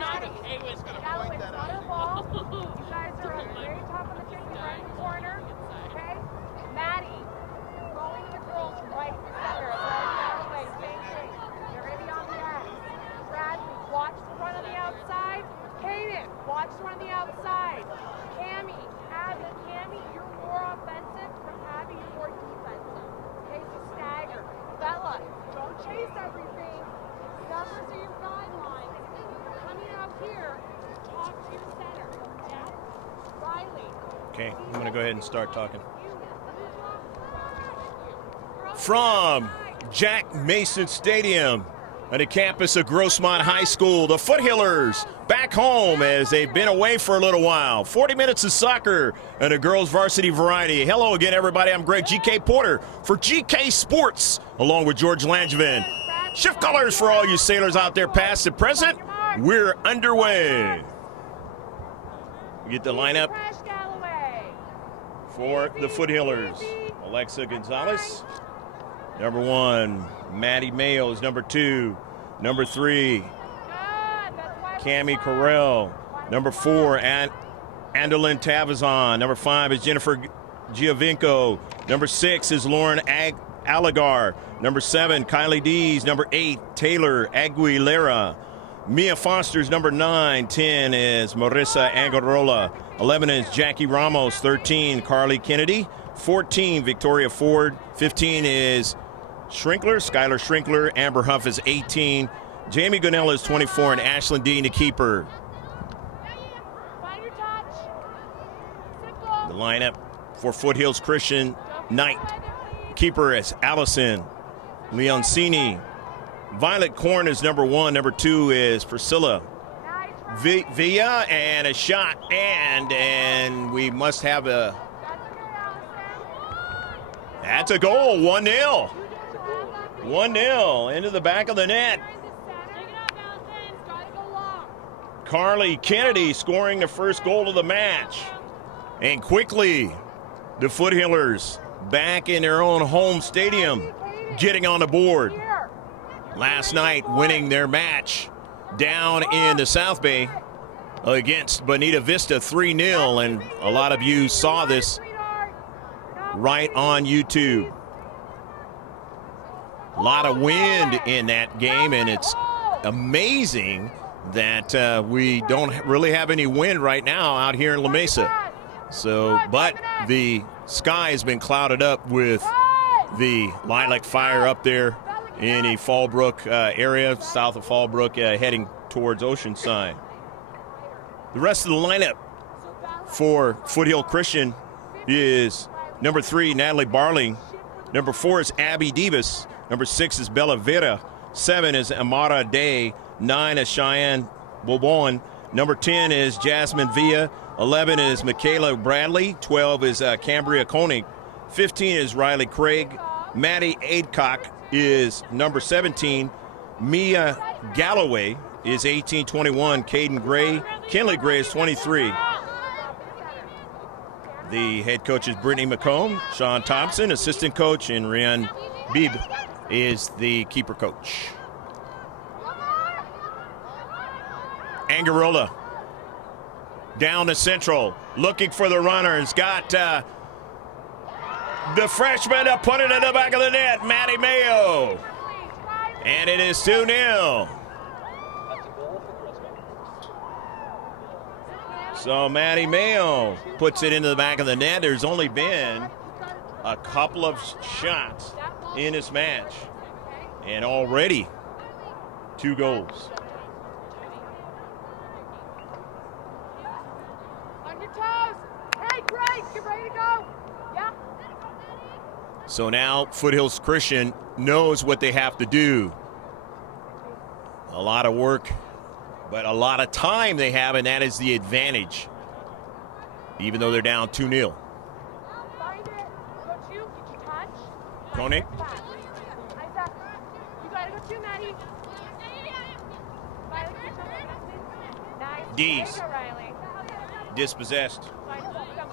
not okay with Galloway, it's not a ball. You guys are at the very top of the chicken right corner. Okay? Maddie, you're going to the girls right center. Galloway, same thing. You're going to be on the end. Bradley, watch the run on the outside. Hayden, watch the run on the outside. Cammy, Abby, you're more offensive. From Abby, you're more defensive. Okay, so stagger. Bella, don't chase everything. Numbers are your guidelines. You're coming out here, talk to your center. Yeah? Riley. Okay, I'm going to go ahead and start talking. From Jack Mason Stadium on the campus of Grossmont High School, the Foothillers back home as they've been away for a little while. 40 minutes of soccer and a girls varsity variety. Hello again, everybody. I'm Greg GK Porter for GK Sports, along with George Langevin. Shift colors for all you sailors out there, past and present. We're underway. We get the lineup for the Foothillers. Alexa Gonzalez, number 1. Maddie Mayo is number 2. Number 3, Cami Carell. Number 4, Andolyn Tavazon. Number 5 is Jennifer Giovinco. Number 6 is Lauren Aligar. Number 7, Kylie Dees. Number 8, Taylor Aguilera. Mia Foster's number 9. 10 is Marissa Angarola. 11 is Jackie Ramos. 13, Carly Kennedy. 14, Victoria Ford. 15 is Skylar Shrinkler. Amber Huff is 18. Jamie Gunnell is 24, and Ashlyn Dean, the keeper. The lineup for Foothills Christian Knight. Keeper is Allison Leoncini. Violet Korn is number 1. Number 2 is Priscilla Villa, and a shot, and we must have a. That's a goal. 1-0. 1-0 into the back of the net. Carly Kennedy scoring the first goal of the match. And quickly, the Foothillers back in their own home stadium, getting on the board. Last night, winning their match down in the South Bay against Bonita Vista 3-0. And a lot of you saw this right on YouTube. A lot of wind in that game, and it's amazing that we don't really have any wind right now out here in La Mesa. So, but the sky has been clouded up with the lilac fire up there in the Fallbrook area, south of Fallbrook, heading towards Oceanside. The rest of the lineup for Foothill Christian is number 3, Natalie Barling. Number 4 is Abby Davis. Number 6 is Bella Vera. 7 is Amara Day. 9 is Cheyenne Bobon. Number 10 is Jasmine Villa. 11 is Michaela Bradley. 12 is Cambria Koenig. 15 is Riley Craig. Maddie Aidcock is number 17. Mia Galloway is 18. 21, Caden Gray. Kinley Gray is 23. The head coach is Brittany McComb. Sean Thompson, assistant coach, and Rian Bibb is the keeper coach. Angarola down to central, looking for the runner. It's got the freshman to put it in the back of the net, Maddie Mayo. And it is 2-0. So Maddie Mayo puts it into the back of the net. There's only been a couple of shots in this match, and already 2 goals. On your toes. Hey, Greg, you ready to go? Yeah. So now Foothills Christian knows what they have to do. A lot of work, but a lot of time they have, and that is the advantage, even though they're down 2-0. Find it. Coach, you touch? Koenig. Isaac, you gotta go too, Maddie. Nice. Dees. There you go, Riley. Dispossessed. Now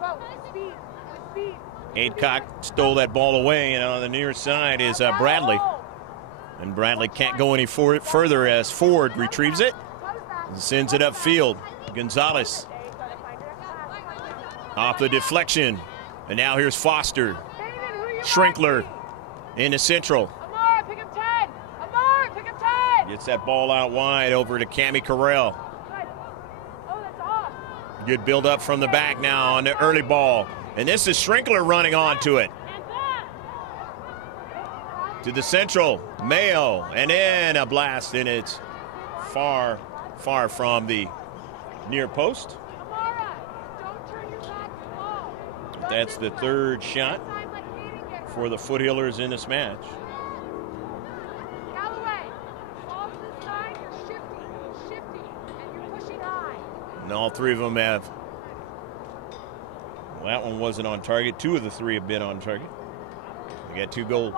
go. With speed. Aidcock stole that ball away, and on the near side is Bradley. And Bradley can't go any further as Ford retrieves it and sends it upfield. Gonzalez off the deflection. And now here's Foster. Schrinkler into central. Amara, pick up 10. Amara, pick up 10. Gets that ball out wide over to Cammie Carell. Oh, that's off. Good build up from the back now on the early ball. And this is Schrinkler running onto it. To the central, Mayo, and then a blast, and it's far, far from the near post. Amara, don't turn your back to the ball. That's the third shot for the Foothillers in this match. Galloway, ball to the side, you're shifty, and you're pushing high. And all three of them have. Well, that one wasn't on target. Two of the three have been on target. They got 2 goals.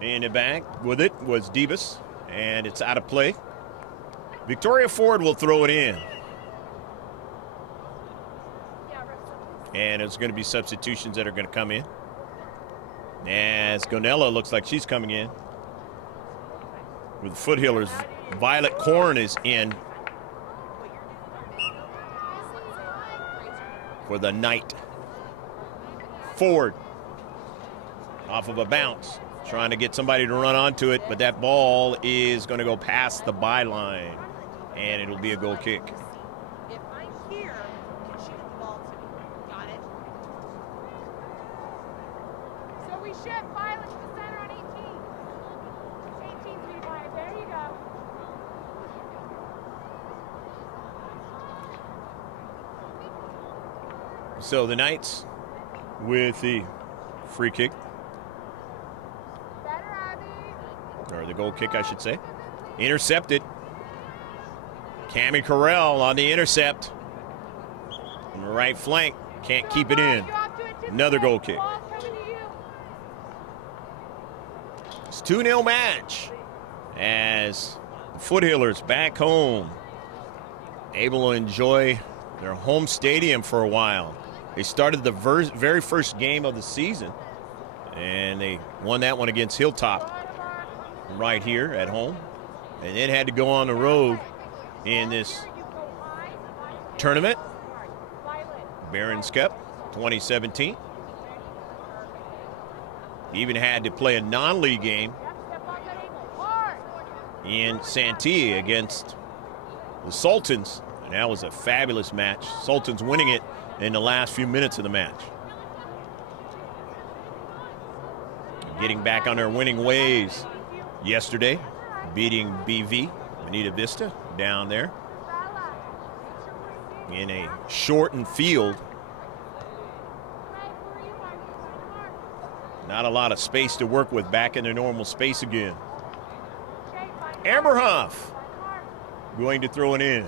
In the back with it was Debus, and it's out of play. Victoria Ford will throw it in. And it's going to be substitutions that are going to come in. As Gonella looks like she's coming in. With the Foothillers, Violet Korn is in for the night. Ford off of a bounce, trying to get somebody to run onto it, but that ball is going to go past the byline, and it'll be a goal kick. If I'm here, you can shoot the ball to me. Got it? So we shift Violet to the center on 18. 18 to be Violet. There you go. So the Knights with the free kick, Better, Abby. or the goal kick, I should say. Intercepted. Cammie Carell on the intercept. On the right flank, can't keep it in. Another goal kick. It's 2-0 match as the Foothillers back home, able to enjoy their home stadium for a while. They started the very first game of the season, and they won that one against Hilltop right here at home, and then had to go on the road in this tournament, Barron's Cup 2017. Even had to play a non-league game in Santee against the Sultans, and that was a fabulous match. Sultans winning it in the last few minutes of the match. Getting back on their winning ways yesterday, beating BV, Bonita Vista, down there in a shortened field. Not a lot of space to work with, back in their normal space again. Amberhoff going to throw it in.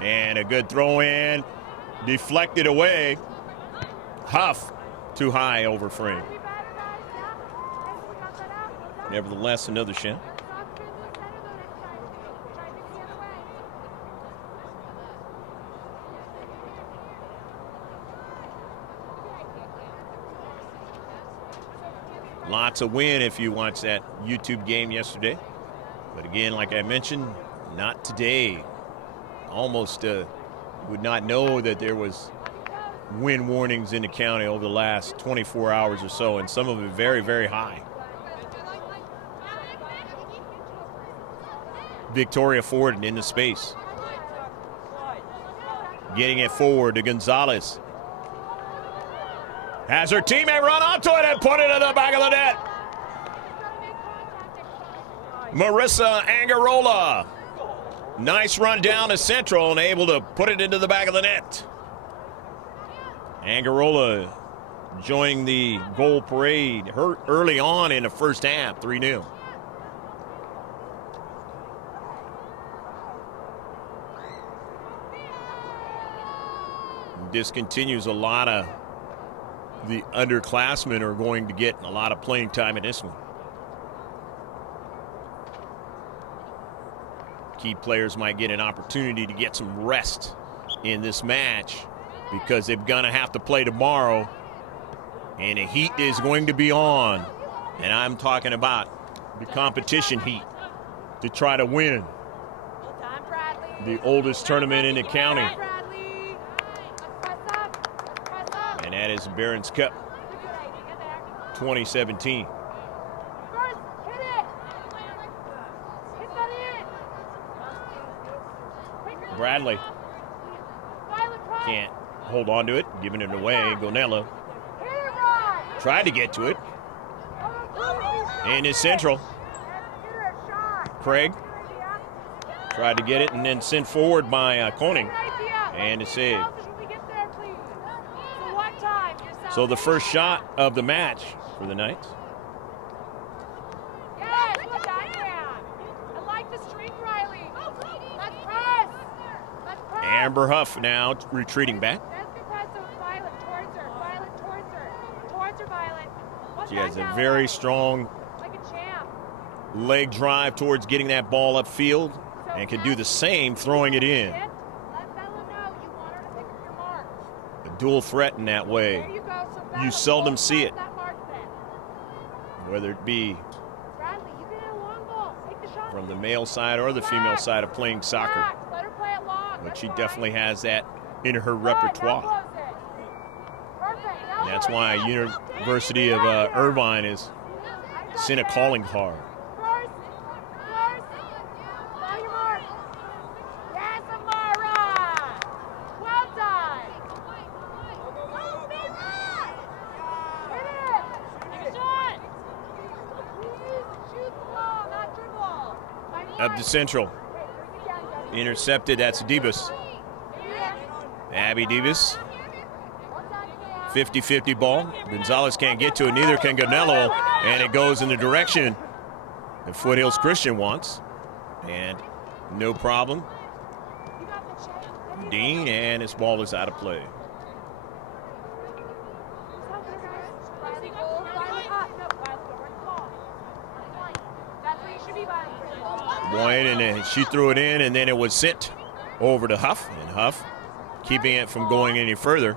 And a good throw in, deflected away. Huff too high over frame. Nevertheless, another shot. Lots of win if you watched that YouTube game yesterday. But again, like I mentioned, not today. Almost would not know that there was wind warnings in the county over the last 24 hours or so, and some of it very, very high. Victoria Ford in the space. Getting it forward to Gonzalez. Has her teammate run onto it and put it in the back of the net. Marissa Angarola. Nice run down to central and able to put it into the back of the net. Angarola joining the goal parade early on in the first half, 3-0. This continues. A lot of the underclassmen are going to get a lot of playing time in this one. key players might get an opportunity to get some rest in this match because they're going to have to play tomorrow, and the heat is going to be on. And I'm talking about the competition heat to try to win the oldest tournament in the county. And that is Barron's Cup 2017. Bradley can't hold on to it, giving it away. Gonello tried to get to it. In his central. Craig tried to get it and then sent forward by Koenig. And a save. So the first shot of the match for the Knights. Amber Huff now retreating back. She has a very strong leg drive towards getting that ball upfield and can do the same throwing it in. A dual threat in that way. You seldom see it. Whether it be from the male side or the female side of playing soccer. But she definitely has that in her repertoire. And that's why University of Irvine is sent a calling card. Up to central. Intercepted, that's Debus. Abby Debus. 50-50 ball. Gonzalez can't get to it, neither can Gonello, and it goes in the direction that Foothills Christian wants. And no problem. Dean, and his ball is out of play. Boyd, and then she threw it in, and then it was sent over to Huff, and Huff keeping it from going any further.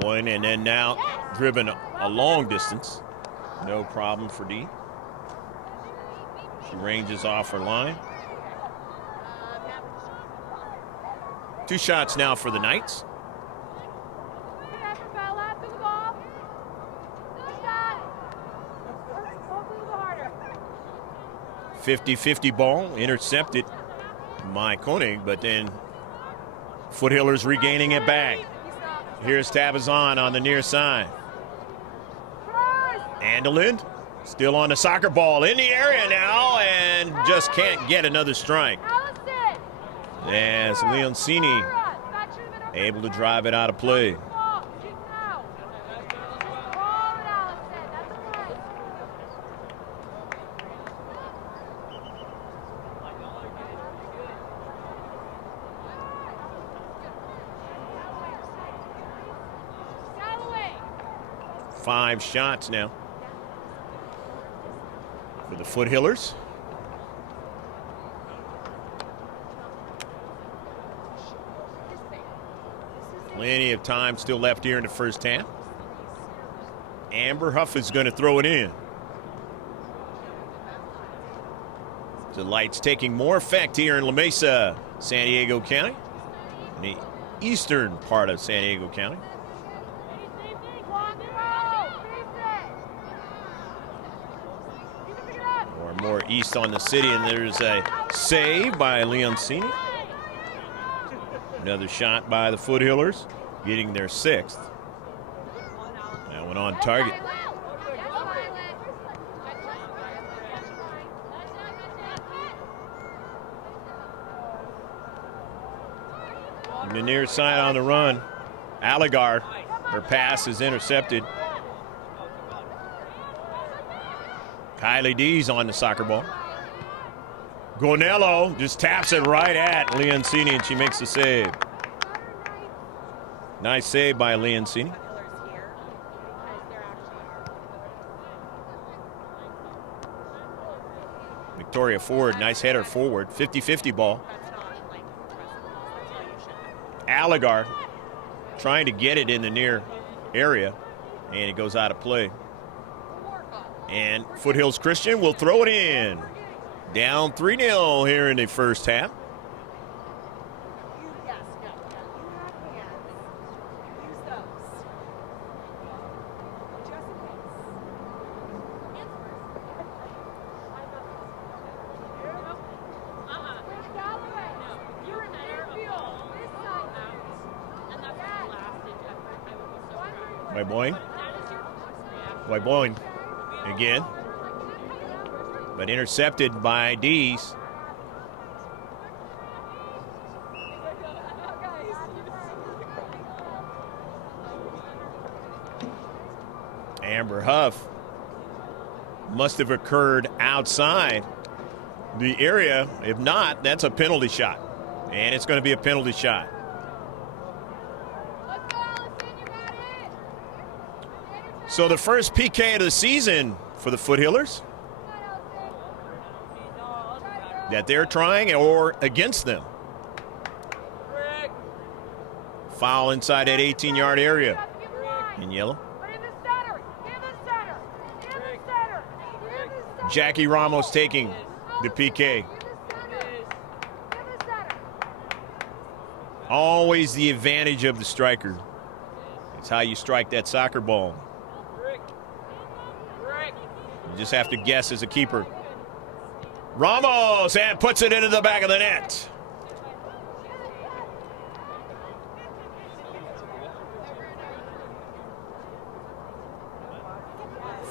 Boyd, and then now driven a long distance. No problem for Dean. She ranges off her line. 2 shots now for the Knights. 50-50 ball, intercepted by Koenig, but then Foothillers regaining it back. Here's Tabazon on the near side. Andelin still on the soccer ball in the area now and just can't get another strike. As Leoncini able to drive it out of play. Five shots now for the Foothillers. Plenty of time still left here in the first half. Amber Huff is going to throw it in. The lights taking more effect here in La Mesa, San Diego County, in the eastern part of San Diego County. More east on the city, and there's a save by Leoncini. Another shot by the Foothillers, getting their 6th. That one on target. On the near side on the run, Allegar, her pass is intercepted. Kylie D's on the soccer ball. Gonello just taps it right at Leoncini, and she makes the save. Nice save by Leoncini. Victoria forward. Nice header forward. 50-50 ball. Allegar trying to get it in the near area, and it goes out of play. And Foothills Christian will throw it in. Down 3-0 here in the first half. Boyne again, but intercepted by Dees. Amber Huff must have occurred outside the area. If not, that's a penalty shot, and it's going to be a penalty shot. So the first PK of the season for the Foothillers that they're trying or against them. Foul inside that 18-yard area in yellow. Jackie Ramos taking the PK. Always the advantage of the striker. It's how you strike that soccer ball. You just have to guess as a keeper. Ramos, and puts it into the back of the net.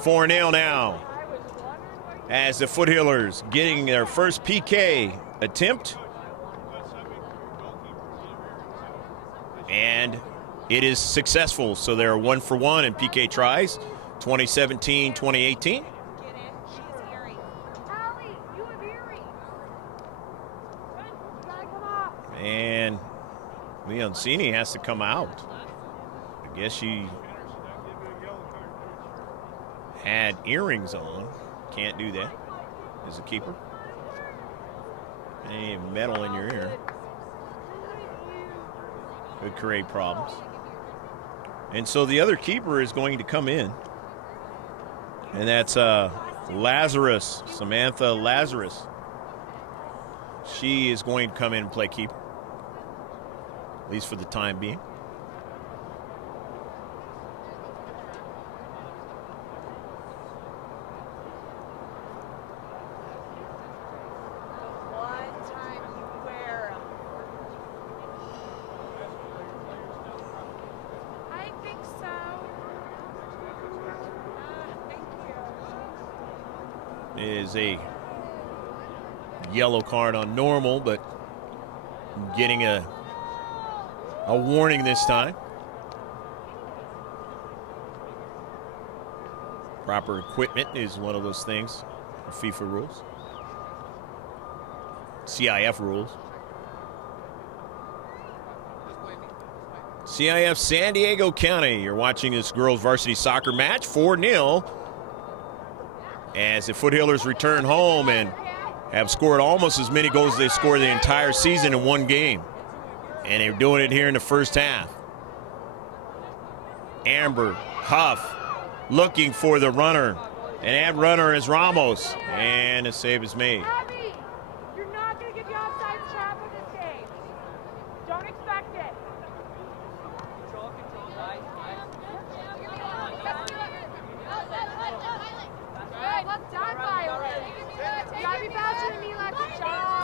Four 0 now, as the Foothillers getting their first PK attempt. And it is successful, so they're 1 for 1 in PK tries, 2017-2018. And Leoncini has to come out. I guess she had earrings on. Can't do that as a keeper. Any metal in your ear could create problems. And so the other keeper is going to come in. And that's Lazarus, Samantha Lazarus. She is going to come in and play keeper, at least for the time being. Is a yellow card on normal, but getting a warning this time. Proper equipment is one of those things, FIFA rules, CIF rules. CIF San Diego County, you're watching this girls varsity soccer match, 4-0. As the Foothillers return home and have scored almost as many goals as they scored the entire season in one game. And they're doing it here in the first half. Amber Huff looking for the runner. And that runner is Ramos. And a save is made. Abby, you're not going to get the offside trap in this game. Don't expect it.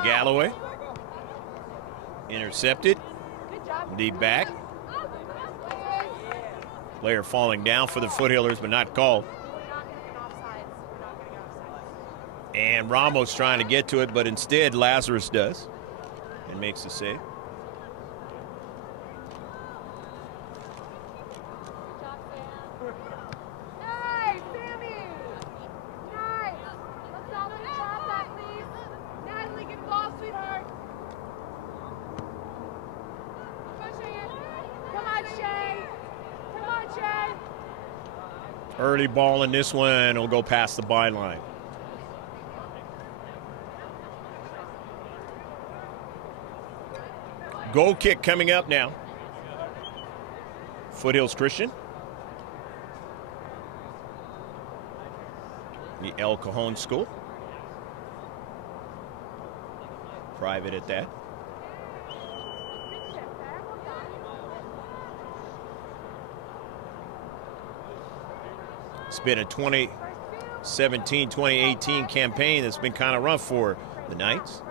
Galloway intercepted. Deep back. Player falling down for the Foothillers, but not called. And Ramos trying to get to it, but instead Lazarus does and makes the save. Early ball in this one will go past the byline. Goal kick coming up now. Foothills Christian. The El Cajon School. Private at that. It's been a 2017-2018 campaign that's been kind of rough for the Knights.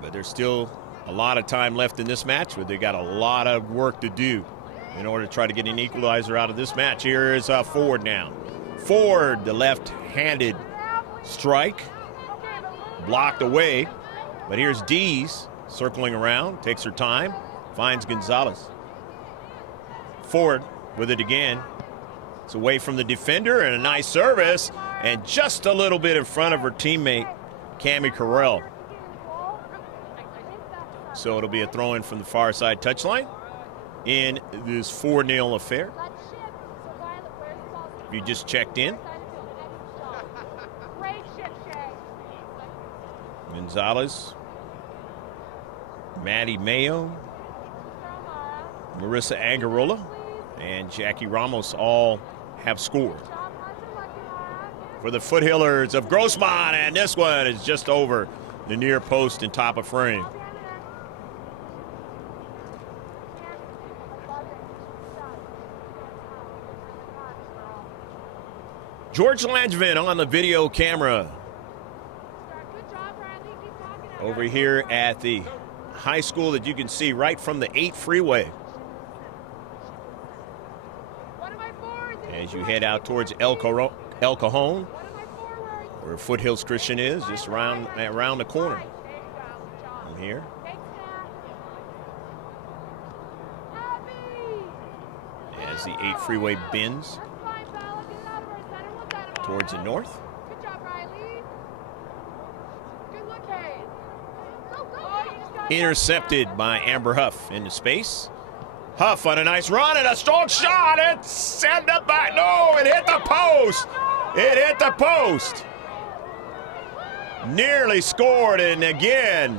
But there's still a lot of time left in this match, but they got a lot of work to do in order to try to get an equalizer out of this match. Here is Ford now. Ford, the left-handed strike, blocked away. But here's Dees circling around, takes her time, finds Gonzalez. Ford with it again. It's away from the defender and a nice service, and just a little bit in front of her teammate, Cammie Carell. So it'll be a throw-in from the far side touchline in this 4-0 affair. If you just checked in. Gonzalez, Maddie Mayo, Marissa Agarola, and Jackie Ramos all have scored for the Foothillers of Grossmont, and this one is just over the near post and top of frame. George Langevin on the video camera over here at the high school that you can see right from the 8 freeway. As you head out towards El Cajon, where Foothills Christian is, just around the corner from here. As the 8 freeway bends towards the north. Good job, Riley. Good look, Hayes. Intercepted by Amber Huff into space. Huff on a nice run and a strong shot. It's sent up back. No, it hit the post. It hit the post. Nearly scored, and again,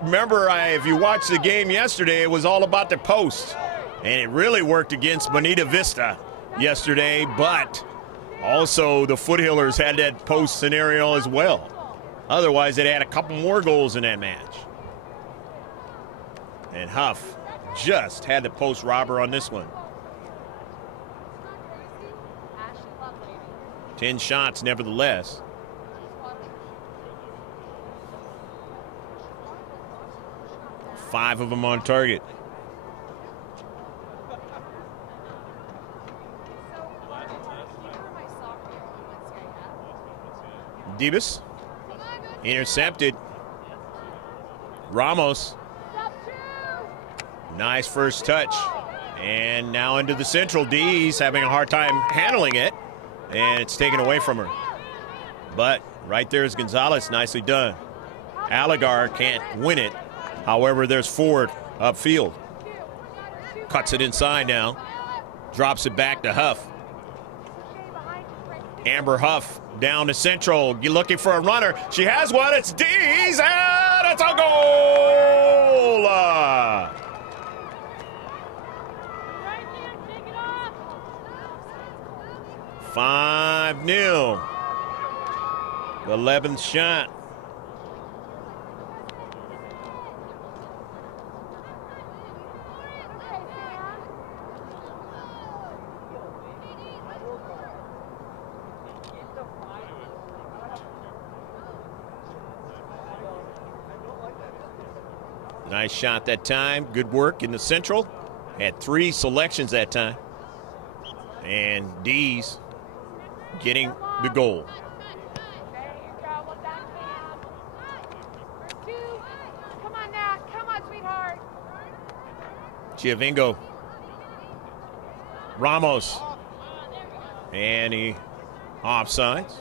remember, if you watched the game yesterday, it was all about the post. And it really worked against Bonita Vista yesterday, but also the Foothillers had that post scenario as well. Otherwise, they'd had a couple more goals in that match. And Huff just had the post robber on this one. 10 shots nevertheless. Five of them on target. Debus intercepted. Ramos. Nice first touch. And now into the central. D's having a hard time handling it. And it's taken away from her. But right there is Gonzalez. Nicely done. Allegar can't win it. However, there's Ford upfield. Cuts it inside now. Drops it back to Huff. Amber Huff down to central, looking for a runner. She has one. It's Dees, and it's a goal! 5-0. The 11th shot. Nice shot that time. Good work in the central. Had 3 selections that time. And Dees getting the goal. Come on, Nat. Come on, sweetheart. Giovingo. Ramos. And he offsides.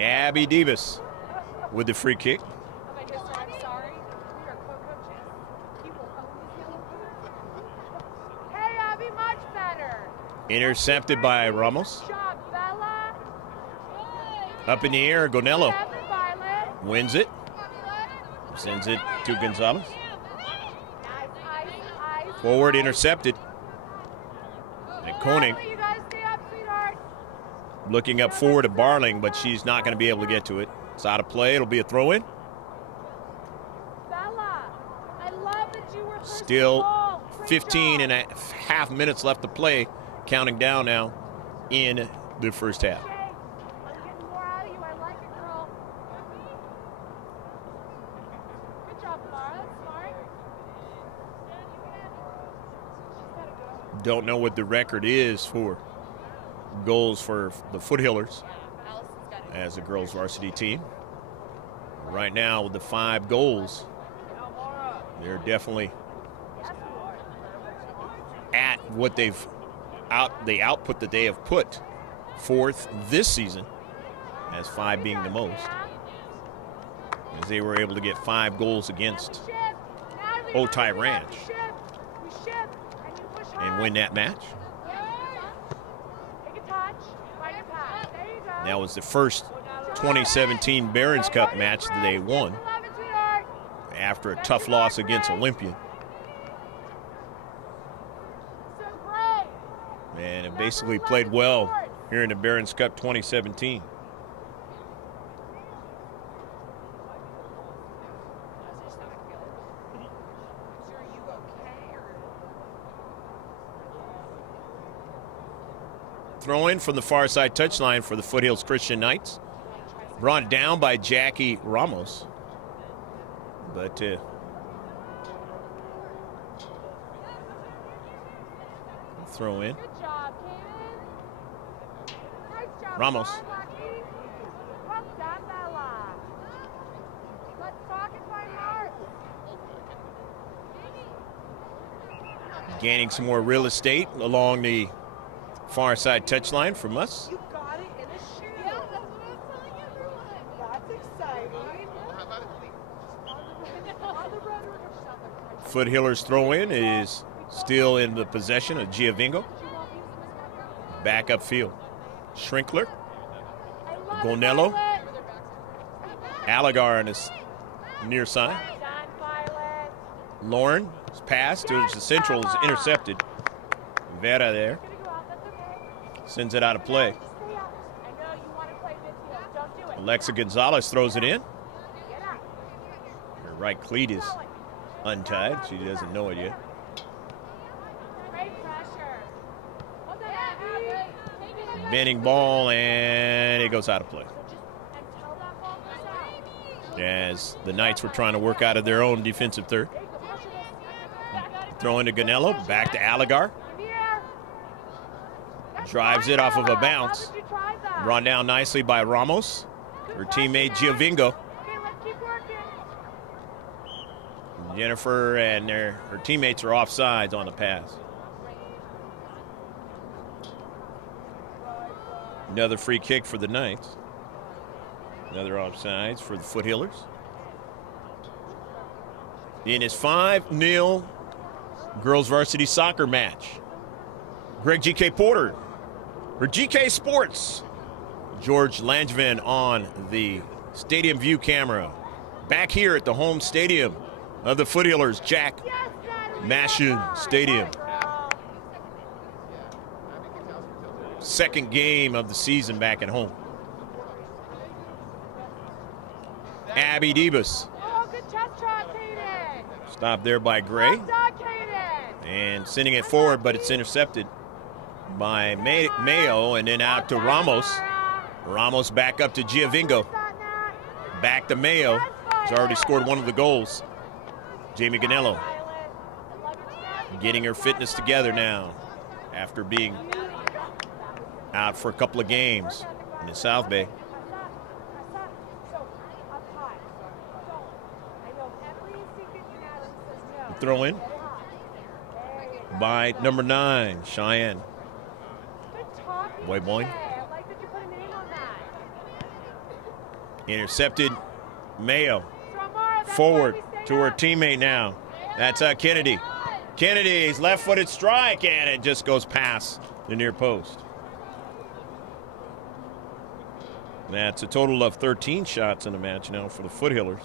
Abby Davis with the free kick. I'm sorry. We are co-coaches. He will always yell at me. Hey, Abby, much better. Intercepted by Ramos. Good job, Bella. Up in the air, Gonello Seven, Violet. wins it. Sends it to Gonzalez. Forward intercepted. And Koenig You guys stay up, sweetheart. looking up forward to Barling, but she's not going to be able to get to it. It's out of play. It'll be a throw-in. Bella, I love that you were first Still ball. 15 and a half minutes left to play. Counting down now in the first half. Okay, I'm getting more out of you. I like it, girl. Good job, Laura. That's smart. She's gotta go. Don't know what the record is for goals for the Foothillers as a girls varsity team. Right now with the 5 goals, they're definitely at what the output that they have put forth this season, as 5 being the most, as they were able to get 5 goals against Otay Ranch and win that match. That was the first 2017 Barron's Cup match that they won after a tough loss against Olympian. And it basically played well here in the Barron's Cup 2017. Throw in from the far side touchline for the Foothills Christian Knights. Brought down by Jackie Ramos. But throw in. Good job, Kaden. Nice job, Ramos. Lucky. Well done, Bella. Let's talk and find hearts. Gaining some more real estate along the far side touchline from us. You got it in a shoe. Yeah, that's what I was telling everyone. That's exciting. On the road, Foothillers throw in is still in the possession of Giovingo. Back upfield. Schrinkler. Gonello. Allegar on his near side. Lauren is passed to the central, is intercepted. Vera there. Sends it out of play. Alexa Gonzalez throws it in. Her right cleat is untied. She doesn't know it yet. Bending ball, and it goes out of play. As the Knights were trying to work out of their own defensive third. Throw into Gonello, back to Allegar. Drives it off of a bounce. Run down nicely by Ramos. Her teammate Giovingo. Jennifer and her teammates are offsides on the pass. Another free kick for the Knights. Another offsides for the Foothillers. In his 5-0 girls varsity soccer match, Greg G.K. Porter, for GK Sports. George Langevin on the stadium view camera. Back here at the home stadium of the Foothillers, Jack Mashin Stadium. Second game of the season back at home. Abby Davis. Oh, good chest shot, Kaden. Stopped there by Gray. Well done, Kaden. And sending it forward, but it's intercepted by Mayo, and then out to Ramos. Ramos back up to Giovingo. Back to Mayo. He's already scored one of the goals. Jamie Gonello getting her fitness together now after being out for a couple of games in the South Bay. Throw in by number 9, Cheyenne. Boy. Intercepted Mayo. Forward to her teammate now. That's Kennedy. Kennedy's left-footed strike, and it just goes past the near post. That's a total of 13 shots in the match now for the Foothillers.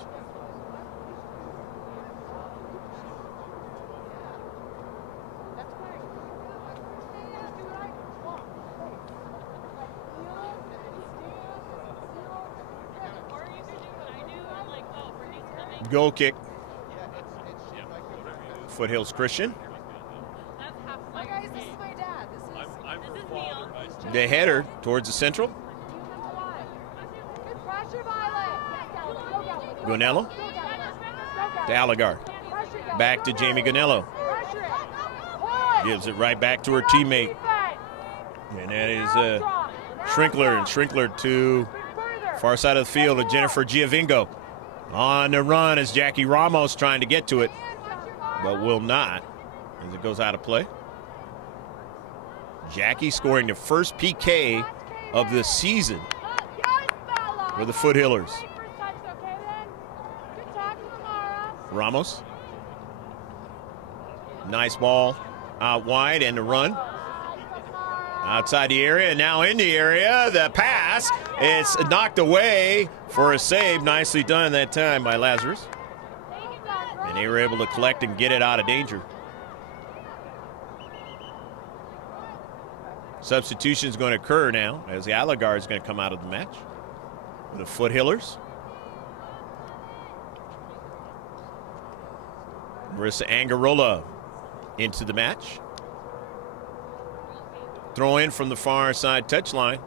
Goal kick. Foothills Christian. The header towards the central. Gonello to Allegar. Back to Jamie Gonello. Gives it right back to her teammate. And that is Schrinkler. And Schrinkler to far side of the field to Jennifer Giovingo. On the run is Jackie Ramos trying to get to it, but will not as it goes out of play. Jackie scoring the first PK of the season for the Foothillers. Ramos. Nice ball out wide and the run. Outside the area, and now in the area. The pass, it's knocked away for a save. Nicely done that time by Lazarus. And they were able to collect and get it out of danger. Substitution is going to occur now as the Allegar is going to come out of the match. The Foothillers. Marissa Angarola into the match. Throw in from the far side touchline.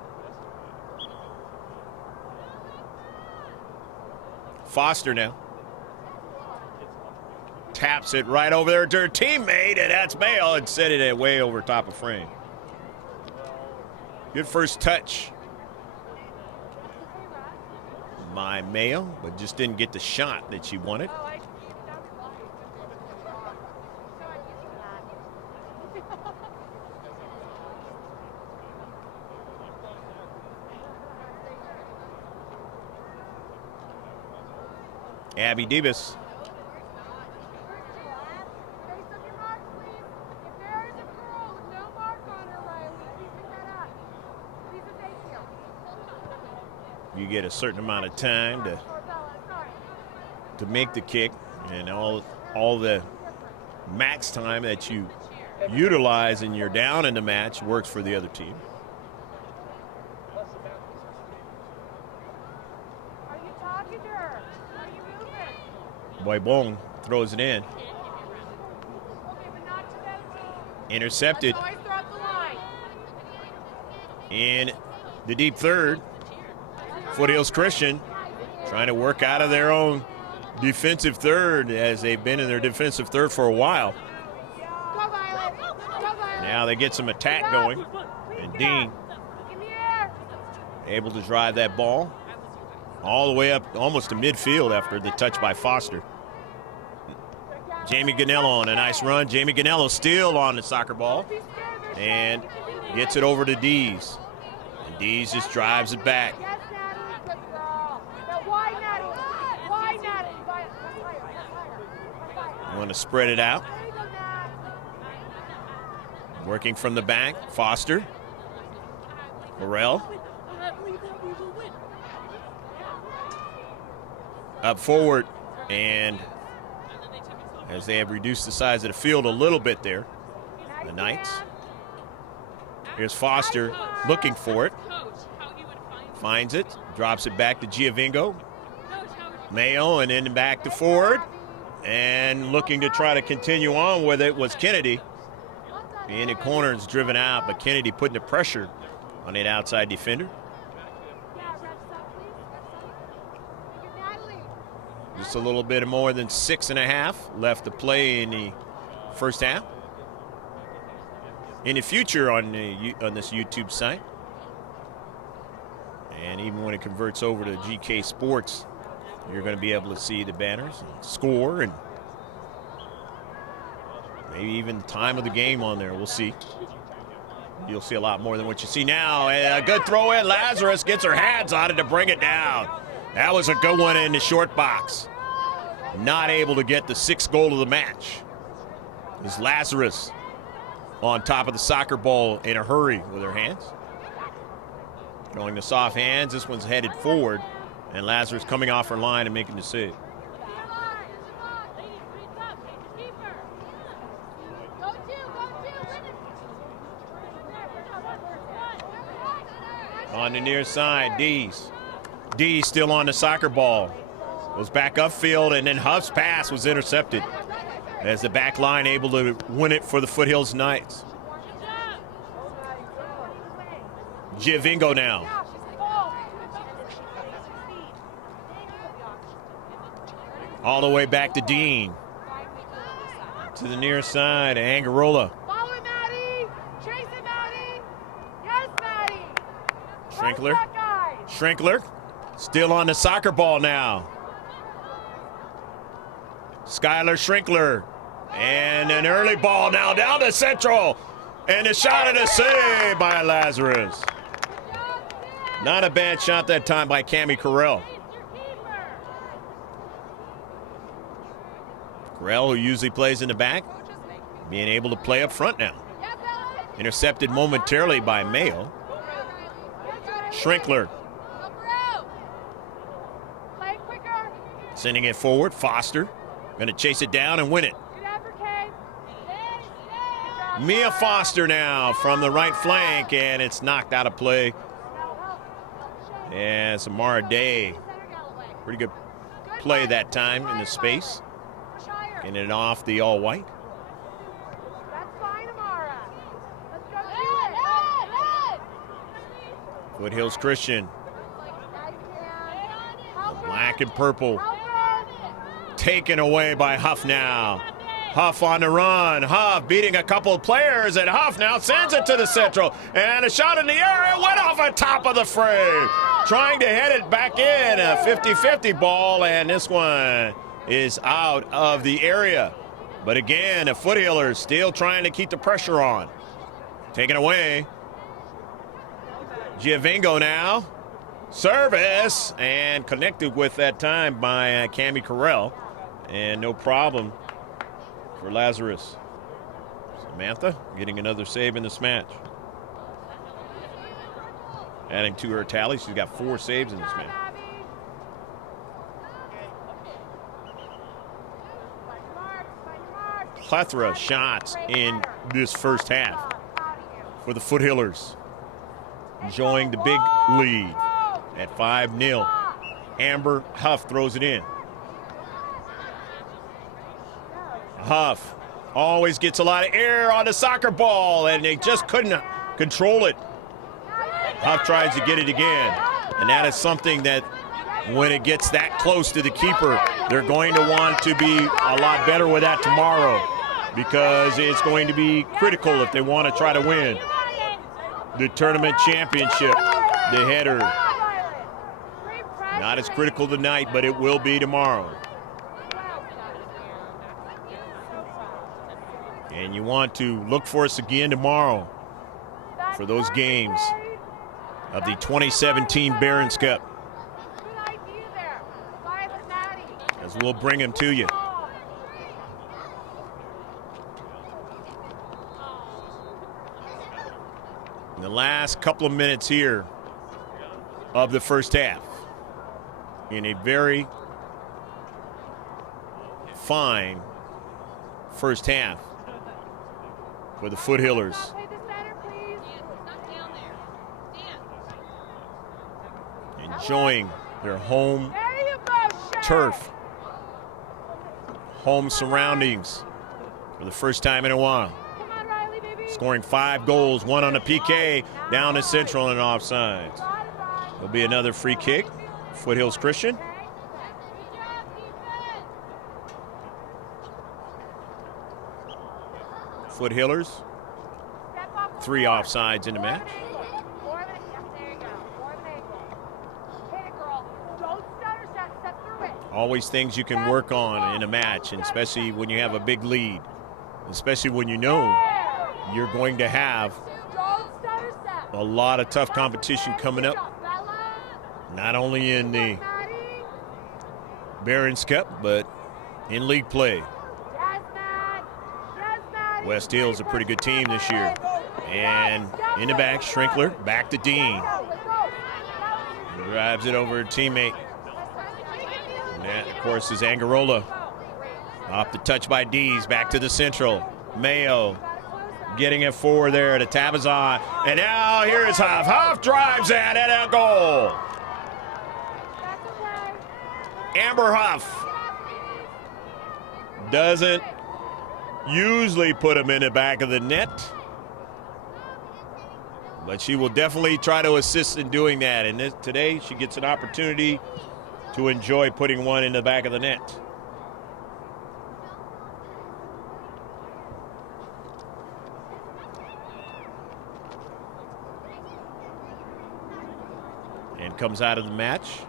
Foster now. Taps it right over there to her teammate, and that's Mayo, and set it way over top of frame. Good first touch by Mayo, but just didn't get the shot that she wanted. Abby Davis. You get a certain amount of time to make the kick, and all the max time that you utilize and you're down in the match works for the other team. Boybong throws it in. Intercepted. In the deep third. Foothills Christian trying to work out of their own defensive third as they've been in their defensive third for a while. Now they get some attack going. And Dean able to drive that ball all the way up almost to midfield after the touch by Foster. Jamie Gonello on a nice run. Jamie Gonello still on the soccer ball and gets it over to Dees. And Dees just drives it back. You want to spread it out. Working from the back, Foster. Burrell. Up forward, and as they have reduced the size of the field a little bit there, the Knights. Here's Foster looking for it. Finds it, drops it back to Giovingo. Mayo, and then back to Ford. And looking to try to continue on with it was Kennedy. In the corner is driven out, but Kennedy putting the pressure on that outside defender. Just a little bit more than 6.5 left to play in the first half. In the future on this YouTube site. And even when it converts over to GK Sports, you're going to be able to see the banners, and score, and maybe even the time of the game on there. We'll see. You'll see a lot more than what you see now. A good throw in. Lazarus gets her hands on it to bring it down. That was a good one in the short box. Not able to get the 6th goal of the match. Is Lazarus on top of the soccer ball in a hurry with her hands. Going to soft hands. This one's headed forward. And Lazarus coming off her line and making the save. On the near side, D's still on the soccer ball. Goes back upfield, and then Huff's pass was intercepted as the back line able to win it for the Foothills Knights. Giovingo now. All the way back to Dean. To the near side, Angarola. Follow it, Maddie. Chase it, Maddie. Yes, Maddie. Schrinkler. Schrinkler still on the soccer ball now. Skylar Schrinkler. And an early ball now down to Central. And a shot and a save by Lazarus. Not a bad shot that time by Cammie Carell. Carell, who usually plays in the back, being able to play up front now. Intercepted momentarily by Mayo. Schrinkler. Sending it forward. Foster going to chase it down and win it. Mia Foster now from the right flank, and it's knocked out of play. And Samara Day. Pretty good play that time in the space. Getting it off the all-white. Foothills Christian. The black and purple. Taken away by Huff now. Huff on the run. Huff beating a couple of players, and Huff now sends it to the Central. And a shot in the air. It went off the top of the frame. Trying to head it back in. A 50-50 ball, and this one is out of the area. But again, the Foothillers still trying to keep the pressure on. Taken away. Giovingo now. Service, and connected with that time by Cammie Carell. And no problem for Lazarus. Samantha getting another save in this match. Adding to her tally, she's got 4 saves in this match. Plethora of shots in this first half for the Foothillers. Enjoying the big lead at 5-0. Amber Huff throws it in. Huff always gets a lot of air on the soccer ball, and they just couldn't control it. Huff tries to get it again, and that is something that when it gets that close to the keeper, they're going to want to be a lot better with that tomorrow, because it's going to be critical if they want to try to win the tournament championship. The header, not as critical tonight, but it will be tomorrow. And you want to look for us again tomorrow for those games of the 2017 Barron's Cup, as we'll bring them to you. In the last couple of minutes here of the first half, in a very fine first half for the Foothillers. Enjoying their home turf, home surroundings for the first time in a while. Scoring 5 goals, 1 on a PK, down to Central and offsides. There'll be another free kick, Foothills Christian. Foothillers, 3 offsides in the match. Always things you can work on in a match, and especially when you have a big lead, especially when you know you're going to have a lot of tough competition coming up, not only in the Barron's Cup, but in league play. West Hill's a pretty good team this year. And in the back, Shrinkler, back to Dean. Drives it over to teammate. And that, of course, is Angarola. Off the touch by Dees, back to the central. Mayo getting it forward there to Tabazon. And now here's Huff. Huff drives that and a goal. Amber Huff doesn't usually put him in the back of the net, but she will definitely try to assist in doing that. And today she gets an opportunity to enjoy putting one in the back of the net. And comes out of the match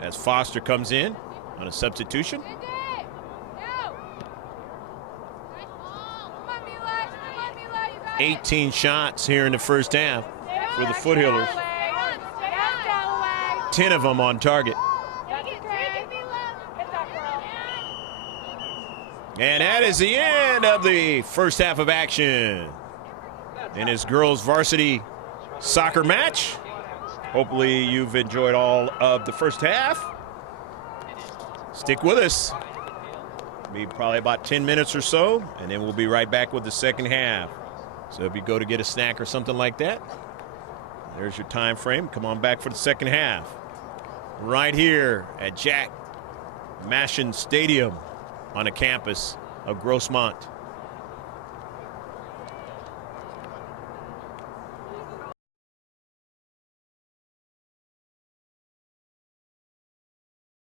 as Foster comes in on a substitution. 18 shots here in the first half for the Foothillers. 10 of them on target. And that is the end of the first half of action in this girls varsity soccer match. Hopefully you've enjoyed all of the first half. Stick with us. Be probably about 10 minutes or so, and then we'll be right back with the second half. So if you go to get a snack or something like that, there's your time frame. Come on back for the second half. Right here at Jack Mashin Stadium on the campus of Grossmont.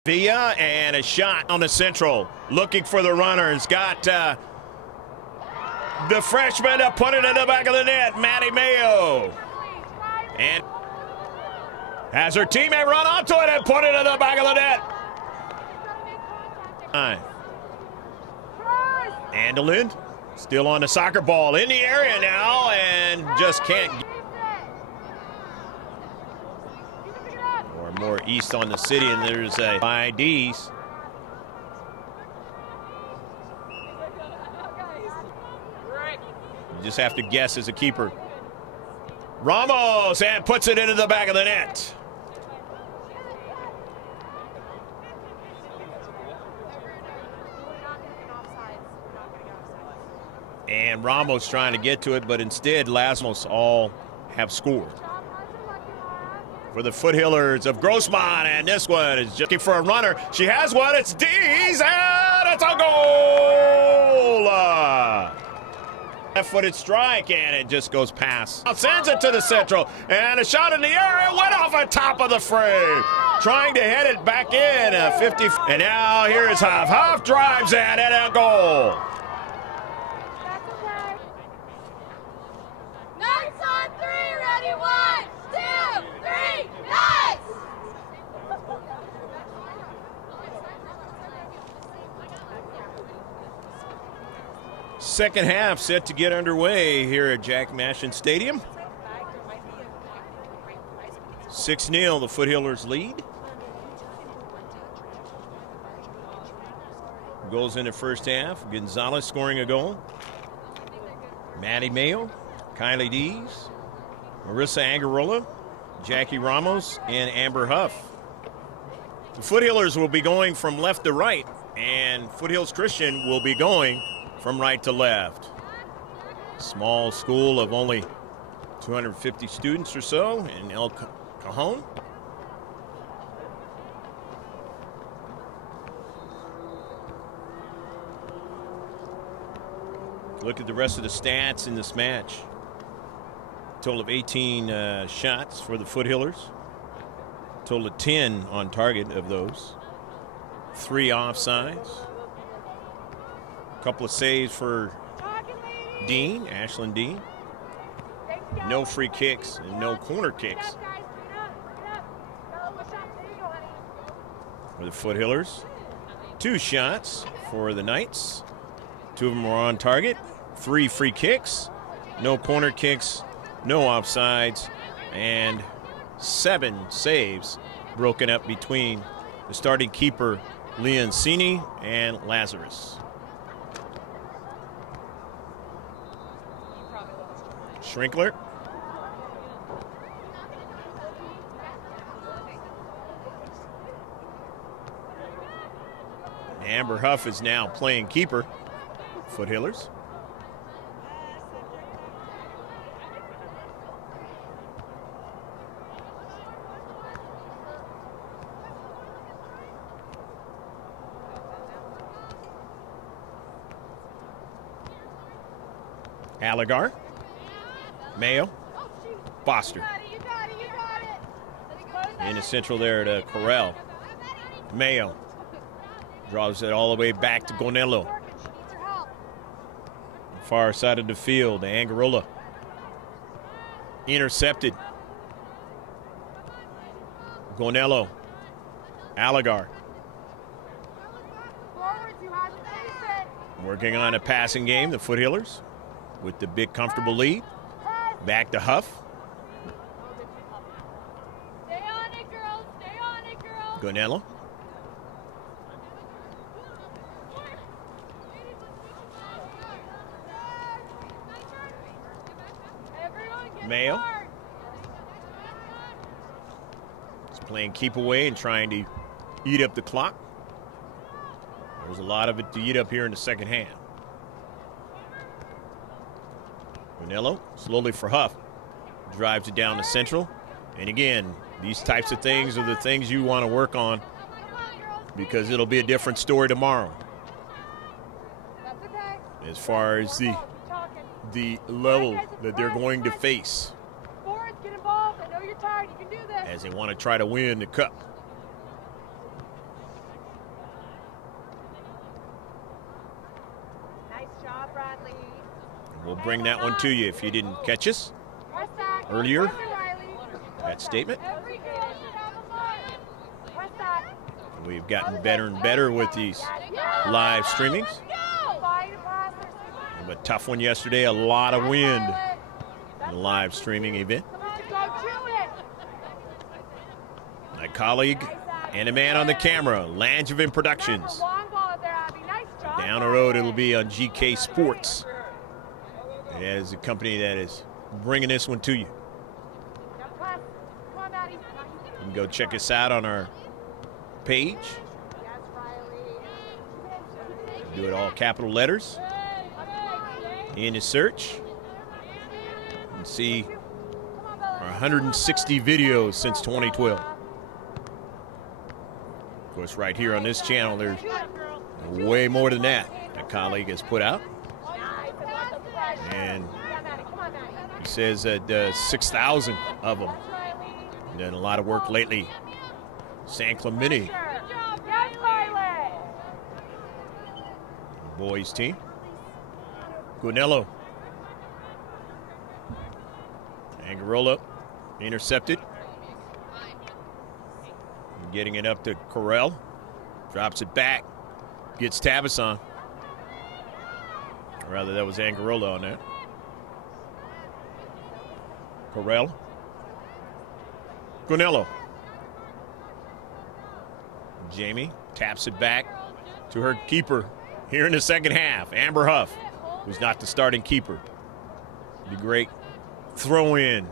Villa and a shot on the central. Looking for the runner. It's got the freshman to put it in the back of the net, Maddie Mayo. And has her teammate run onto it and put it in the back of the net. Andelin still on the soccer ball in the area now and just can't. More east on the city, and there's a IDs. You just have to guess as a keeper. Ramos, and puts it into the back of the net. And Ramos trying to get to it, but instead Lasmos all have scored. For the Foothillers of Grossmont, and this one is just looking for a runner. She has one, it's Dees, and it's a goal! Left-footed strike, and it just goes past. Sends it to the central, and a shot in the air, it went off the top of the frame. Trying to head it back in, 50, and now here's Huff. Huff drives that, and a goal. Knights on three, ready, 1, 2, 3, Knights! Second half set to get underway here at Jack Mashin Stadium. 6-0, the Foothillers lead. Goes in the first half. Gonzalez scoring a goal. Maddie Mayo, Kylie Dees, Marissa Angarola, Jackie Ramos, and Amber Huff. The Foothillers will be going from left to right, and Foothills Christian will be going from right to left. Small school of only 250 students or so in El Cajon. Look at the rest of the stats in this match. Total of 18 shots for the Foothillers. Total of 10 on target of those. 3 offsides. A couple of saves for Dean, Ashlyn Dean. No free kicks and no corner kicks for the Foothillers. 2 shots for the Knights. 2 of them were on target. 3 free kicks, no corner kicks, no offsides, and 7 saves broken up between the starting keeper Leoncini and Lazarus. Schrinkler. Amber Huff is now playing keeper. Foothillers. Allegar. Mayo. Foster. In the central there to Corral. Mayo. Draws it all the way back to Gonello. Far side of the field, Angarola. Intercepted. Gonello. Allegar. Working on a passing game, the Foothillers, with the big comfortable lead. Back to Huff. Stay on it, girls. Stay on it, girls. Gonello. Mayo. He's playing keep away and trying to eat up the clock. There's a lot of it to eat up here in the second half. Gonello slowly for Huff. Drives it down to central. And again, these types of things are the things you want to work on because it'll be a different story tomorrow. As far as the level that they're going to face Get involved. I know you're tired. You can do this. as they want to try to win the cup. Nice job, Bradley. We'll bring that one to you if you didn't catch us earlier. That statement. Every girl should have a mark. Press that. We've gotten better and better with these live streamings. A tough one yesterday, a lot of wind in the live streaming event. My colleague and a man on the camera, Langevin Productions. Down the road, it'll be on GK Sports. It is a company that is bringing this one to you. You can go check us out on our page. Do it all capital letters. In the search, you can see our 160 videos since 2012. Of course, right here on this channel, there's way more than that a colleague has put out. And he says that 6,000 of them. Done a lot of work lately. San Clemente boys team. Gonello. Angarola intercepted. Getting it up to Corral. Drops it back. Gets Tabison. Or rather, that was Angarola on that. Corral. Gonello. Jamie taps it back to her keeper here in the second half. Amber Huff, who's not the starting keeper. The great throw-in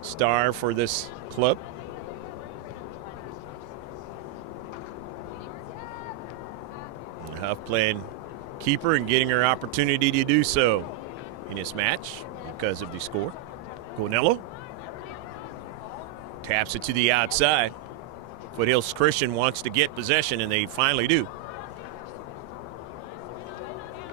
star for this club. And Huff playing keeper and getting her opportunity to do so in this match because of the score. Gonello taps it to the outside. Foothills Christian wants to get possession, and they finally do.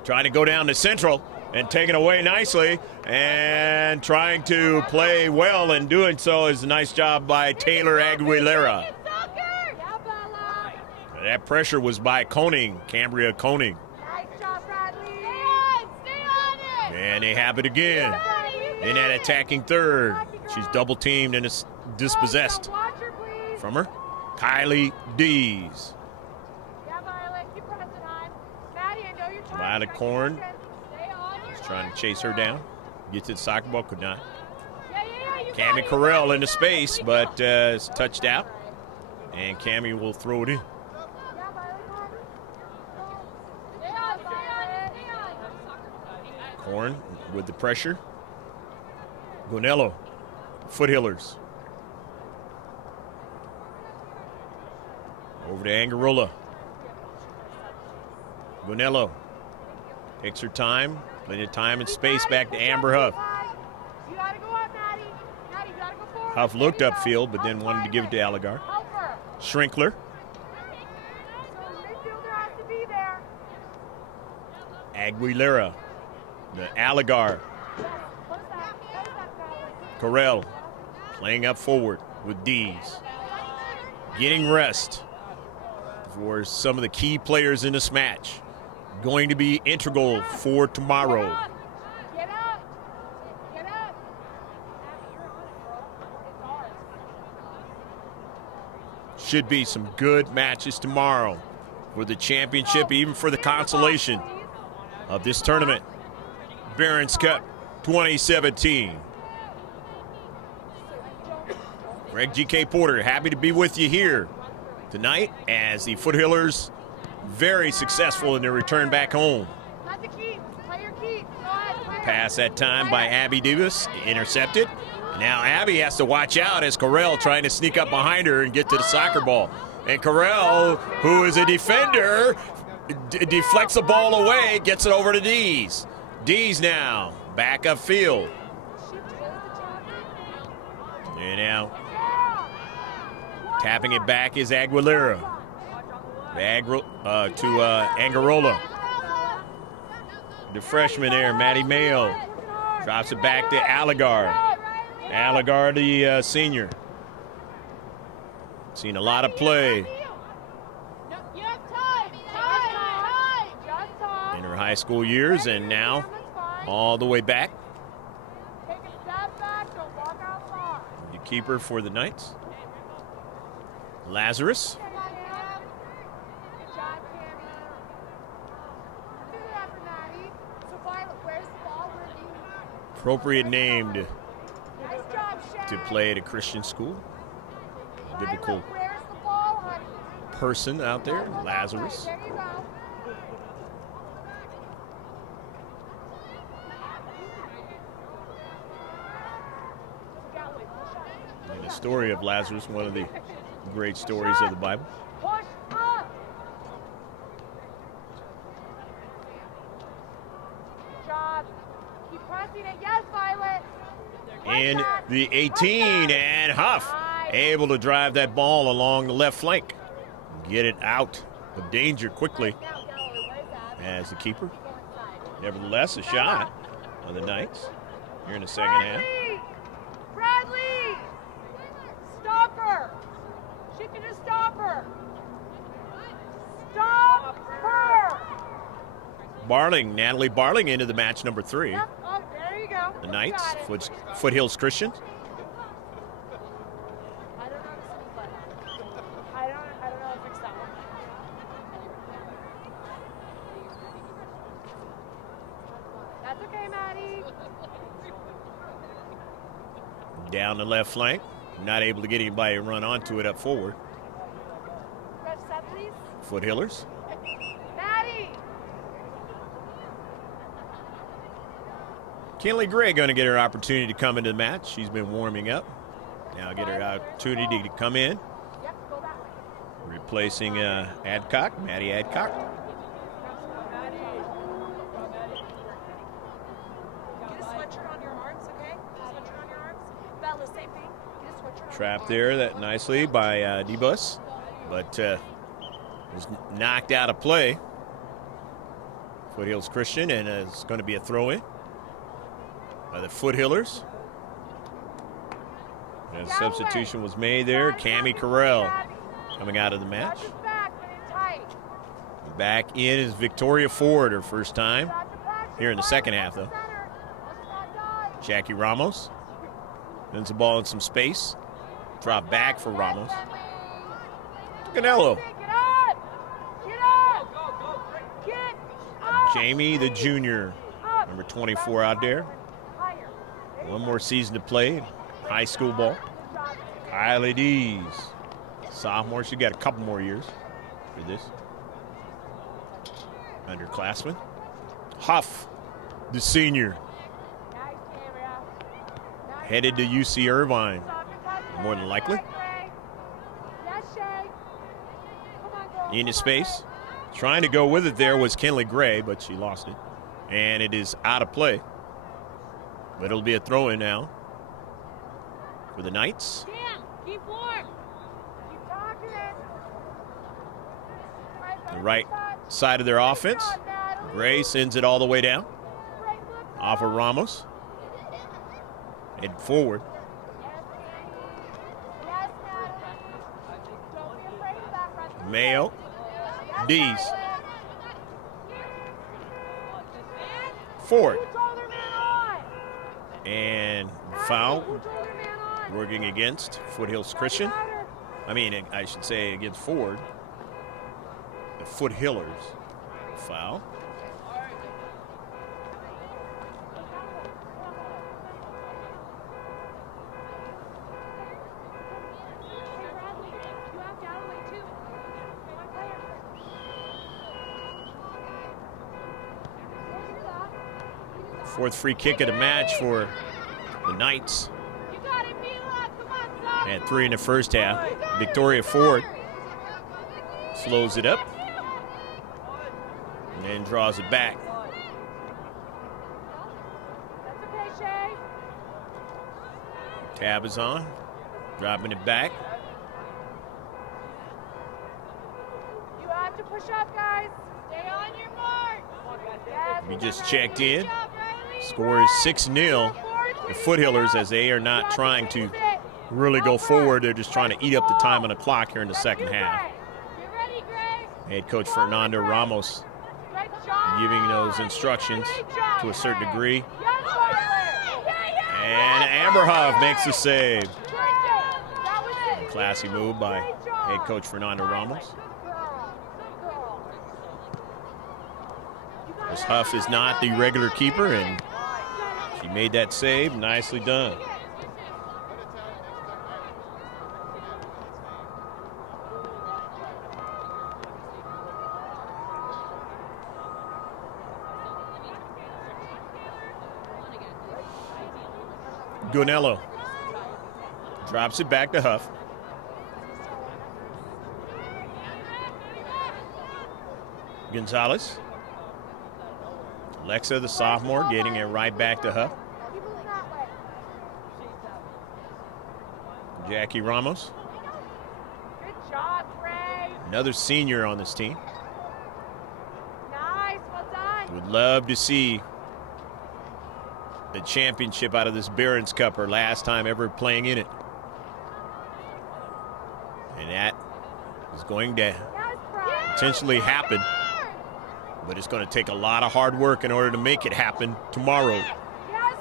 Trying to go down to central and take it away nicely, and trying to play well, and doing so is a nice job by Taylor Aguilera. That pressure was by Koning, Cambria Koning. Nice job, Bradley. Stay on it. And they have it again in that attacking third. She's double teamed and is dispossessed from her. Kylie Dees. Yeah, Violet, keep pressing, hon. Maddie, I know you're trying. Violet Korn Stay on your is trying to chase her down. Get to the soccer ball, could not. you Cammie Corral into space, but it's touched out. And Cammie will throw it in. Yeah, Horn with the pressure. Gonello, Foothillers. Over to Angarola. Gonello takes her time. Plenty of time and space back to Amber Huff. You gotta go up, Maddie. Maddie, you gotta go forward. Huff looked upfield, but then wanted to give it to Allegar. Schrinkler. So the midfielder has to be there. Aguilera. The Allegar. Correll playing up forward with D's. Getting rest for some of the key players in this match. Going to be integral for tomorrow. Get up. Get up. Should be some good matches tomorrow for the championship, even for the consolation of this tournament. Barron's Cup 2017. Greg G.K. Porter, happy to be with you here tonight as the Foothillers very successful in their return back home. Pass that time by Abby Davis, intercepted. Now Abby has to watch out as Correll trying to sneak up behind her and get to the soccer ball. And Correll, who is a defender, deflects the ball away, gets it over to Dees. Dees now back upfield. And now tapping it back is Aguilera. To Angarola. The freshman there, Maddie Mayo. Drops it back to Allegar. Allegar, the senior. Seen a lot of play in her high school years, and now all the way back. The keeper for the Knights. Lazarus. Appropriate name to play at a Christian school. Biblical person out there, Lazarus. And the story of Lazarus, one of the great stories of the Bible. And the 18, and Huff able to drive that ball along the left flank. Get it out of danger quickly as the keeper. Nevertheless, a shot on the Knights here in the second half. Bradley! Stop her! She can just stop her! Stop her! Barling, Natalie Barling into the match number 3. Yep. Oh, there you go. The Knights, Foothills Christian. I don't know this button. I don't know how to fix that one. That's okay, Maddie. Down the left flank. Not able to get anybody to run onto it up forward. Red set, please. Foothillers. Maddie! Kinley Gray going to get her opportunity to come into the match. She's been warming up. Now get her opportunity to come in. Yep, go that way. Replacing Adcock, Maddie Adcock. Get a sweatshirt on your arms, okay? Sweatshirt on your arms. Bella, same thing. Get a sweatshirt on Trapped there that nicely by Debus, but was knocked out of play. Foothills Christian, and it's going to be a throw-in by the Foothillers. And a substitution was made there. Cammie Correll coming out of the match. Back in is Victoria Ford, her first time here in the second half, though. Jackie Ramos wins the ball in some space. Drop back for Ramos. Canelo. Jamie, the junior, number 24 out there. One more season to play, high school ball. Kylie Dees, sophomore. She got a couple more years for this. Underclassmen. Huff the senior. Nice, Cambria. Nice. Headed to UC Irvine, Stop your touch. more than likely. Yes, Shay. Come on, girl. Into space. Trying to go with it there was Kinley Gray, but she lost it. And it is out of play. But it'll be a throw-in now for the Knights. Damn, keep warm. Keep talking. The right side of their offense. Gray sends it all the way down. Off of Ramos. Head forward. Yes, Natalie. Don't be afraid of that front. Mayo. D's. Ford. Who told her man on? And foul. Who told her man on? Working against Foothills Christian. I mean, I should say against Ford. The Foothillers. Foul. Fourth free kick of the match for the Knights. You got it, Mila. Come on, son. And 3 in the first half. Victoria Ford slows it up and then draws it back. That's okay, Shay. Tab is on, dropping it back. You have to push up, guys. Stay on your mark. Yes, We just checked in. Good job, Riley. Score is 6-0. The Foothillers, as they are not trying to really go forward, they're just trying to eat up the time on the clock here in the second half. Get ready, Gray. Head coach Fernando Ramos Good job. giving those instructions to a certain degree. Yes, Violet. And Amberhoff makes the save. Good job. That was it. Classy move by Great job. head coach Fernando Ramos. Good girl. Good girl. You got As it. Huff is not the regular keeper, and she made that save. Nicely done. Gunello drops it back to Huff. Gonzalez. Alexa, the sophomore, getting it right back to Huff. Keep moving that way. Jackie Ramos, Good job, Gray. another senior on this team. Nice. Well done. Would love to see the championship out of this Barron's Cup, her last time ever playing in it. And that is going to Yes, bro. potentially happen, but it's going to take a lot of hard work in order to make it happen tomorrow. Yes,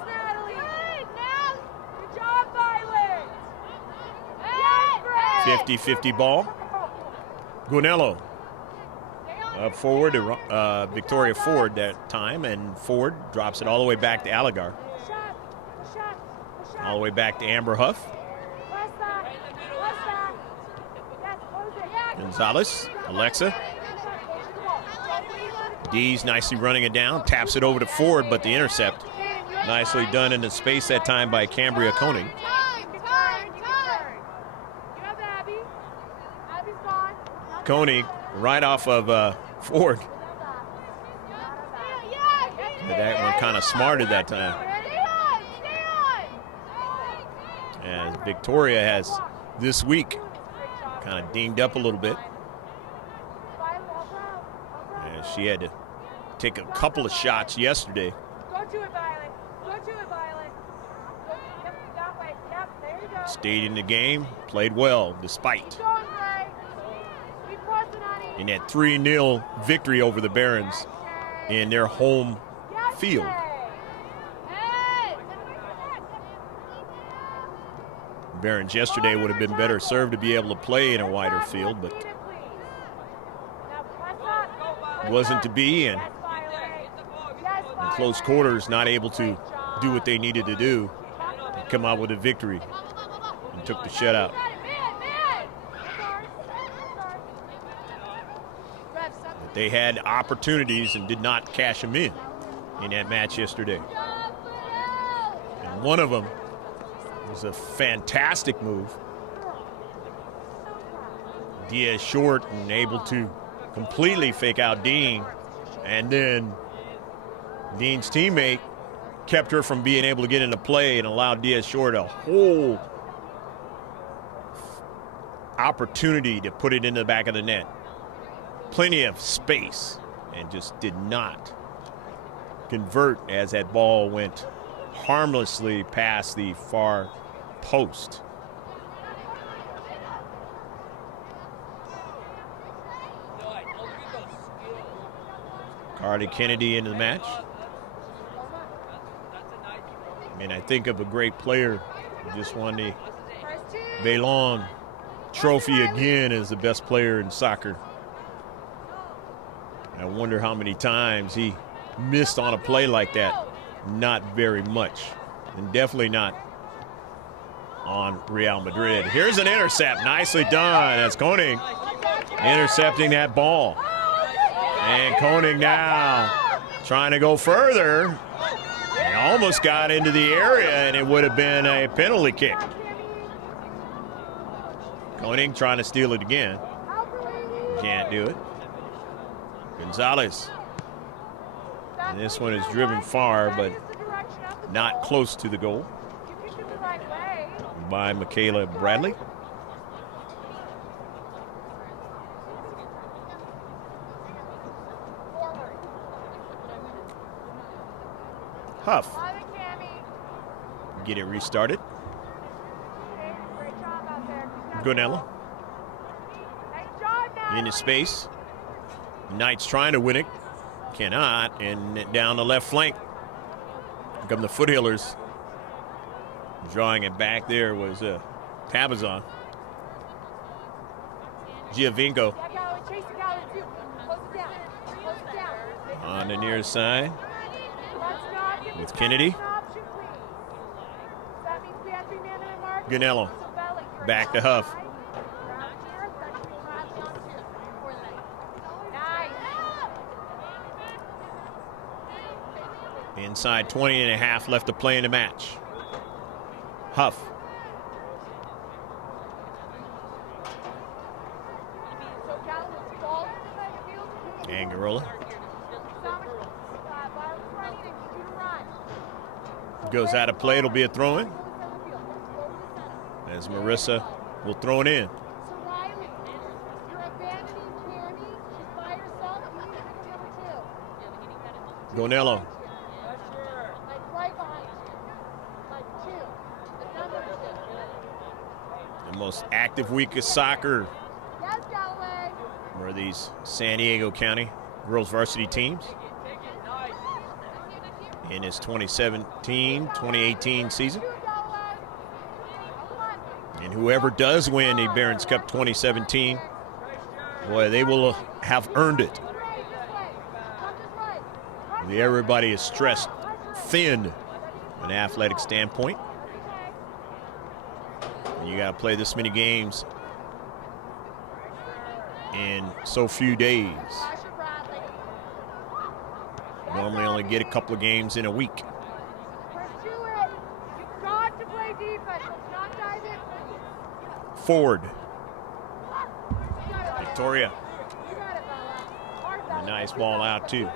Natalie. Good, Nat. Good job, Violet. Yes, Gray. 50-50 ball. Gunello up forward to Victoria Ford that time, and Ford drops it all the way back to Allegar. Push up. Push up. Push up. All the way back to Amber Huff. Press that. Press that. Yes, close it. Yeah. Gonzalez, Alexa. D's nicely running it down, taps it over to Ford, but the intercept nicely done into space that time by Cambria Koenig. You have Abby. Abby's gone. Koenig right off of Ford. But that one kind of smarted that time. As Victoria has this week kind of dinged up a little bit. And she had to take a couple of shots yesterday. Go to it, Violet. Go to it, Violet. Yep, that way. Yep, there you go. Stayed in the game, played well despite. Keep going, Gray. Keep pressing, honey. In that 3-0 victory over the Barons in their home Yes, field. Gray. Barons yesterday would have been better served to be able to play in a wider field, but it wasn't to be, and in close quarters, not able to do what they needed to do and come out with a victory, and took the shutout. But they had opportunities and did not cash them in in that match yesterday. And one of them was a fantastic move. Diaz short and able to completely fake out Dean. And then Dean's teammate kept her from being able to get into play and allowed Diaz short a whole opportunity to put it into the back of the net. Plenty of space, and just did not convert as that ball went harmlessly past the far post. Carly Kennedy into the match. And I think of a great player who just won the Ballon Trophy again as the best player in soccer. I wonder how many times he missed on a play like that. Not very much, and definitely not on Real Madrid. Here's an intercept, nicely done. That's Koning intercepting that ball. And Koning now trying to go further. He almost got into the area, and it would have been a penalty kick. Koning trying to steal it again. Can't do it. Gonzalez. And this one is driven far, but not close to the goal by Michaela Bradley. Huff. Get it restarted. Gunella. Into space. Knights trying to win it. Cannot. And down the left flank. Here come the Foothillers. Drawing it back there was Tabazon. Giovinco. On the near side. With Kennedy. Gunello. Back to Huff. Inside 20 and a half left to play in the match. Huff. Angarola. Goes out of play, it'll be a throw-in. As Marissa will throw it in. Gonello. The most active week of soccer were these San Diego County girls varsity teams in his 2017-2018 season. And whoever does win the Barron's Cup 2017, boy, they will have earned it. Everybody is stressed thin from an athletic standpoint. And you got to play this many games in so few days. Normally only get a couple of games in a week. Ford. Victoria. A nice ball out too.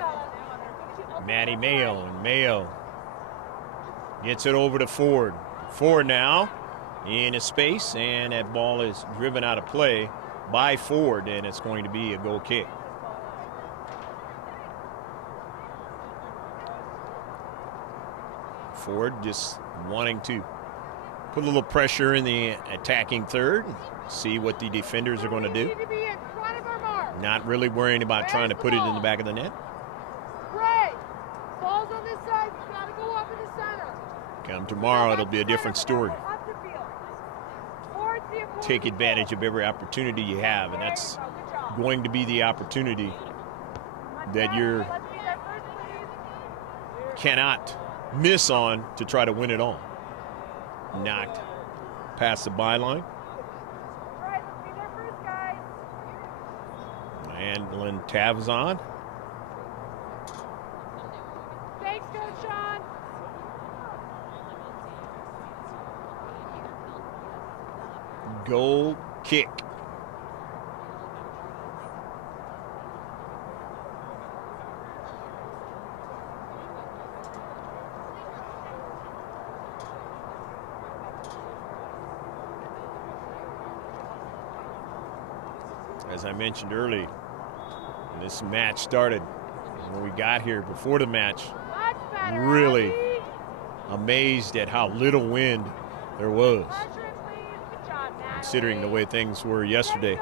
Maddie Mayo, and Mayo gets it over to Ford. Ford now in a space, and that ball is driven out of play by Ford, and it's going to be a goal kick. Ford just wanting to put a little pressure in the attacking third, see what the defenders are going to do. Not really worrying about trying to put it in the back of the net. Come tomorrow, it'll be a different story. Take advantage of every opportunity you have, and that's going to be the opportunity that you cannot miss on to try to win it all. Knocked past the byline. And Lynn Tavzon. goal kick. As I mentioned early, when this match started, when we got here before the match, really amazed at how little wind there was, considering the way things were yesterday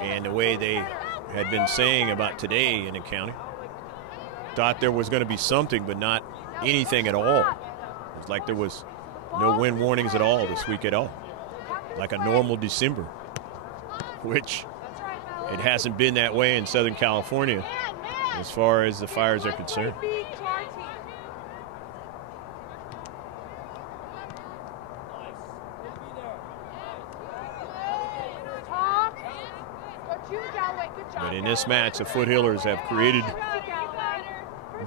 and the way they had been saying about today in the county. Thought there was going to be something, but not anything at all. It was like there was no wind warnings at all this week at all, like a normal December, which it hasn't been that way in Southern California as far as the fires are concerned. But in this match, the Foothillers have created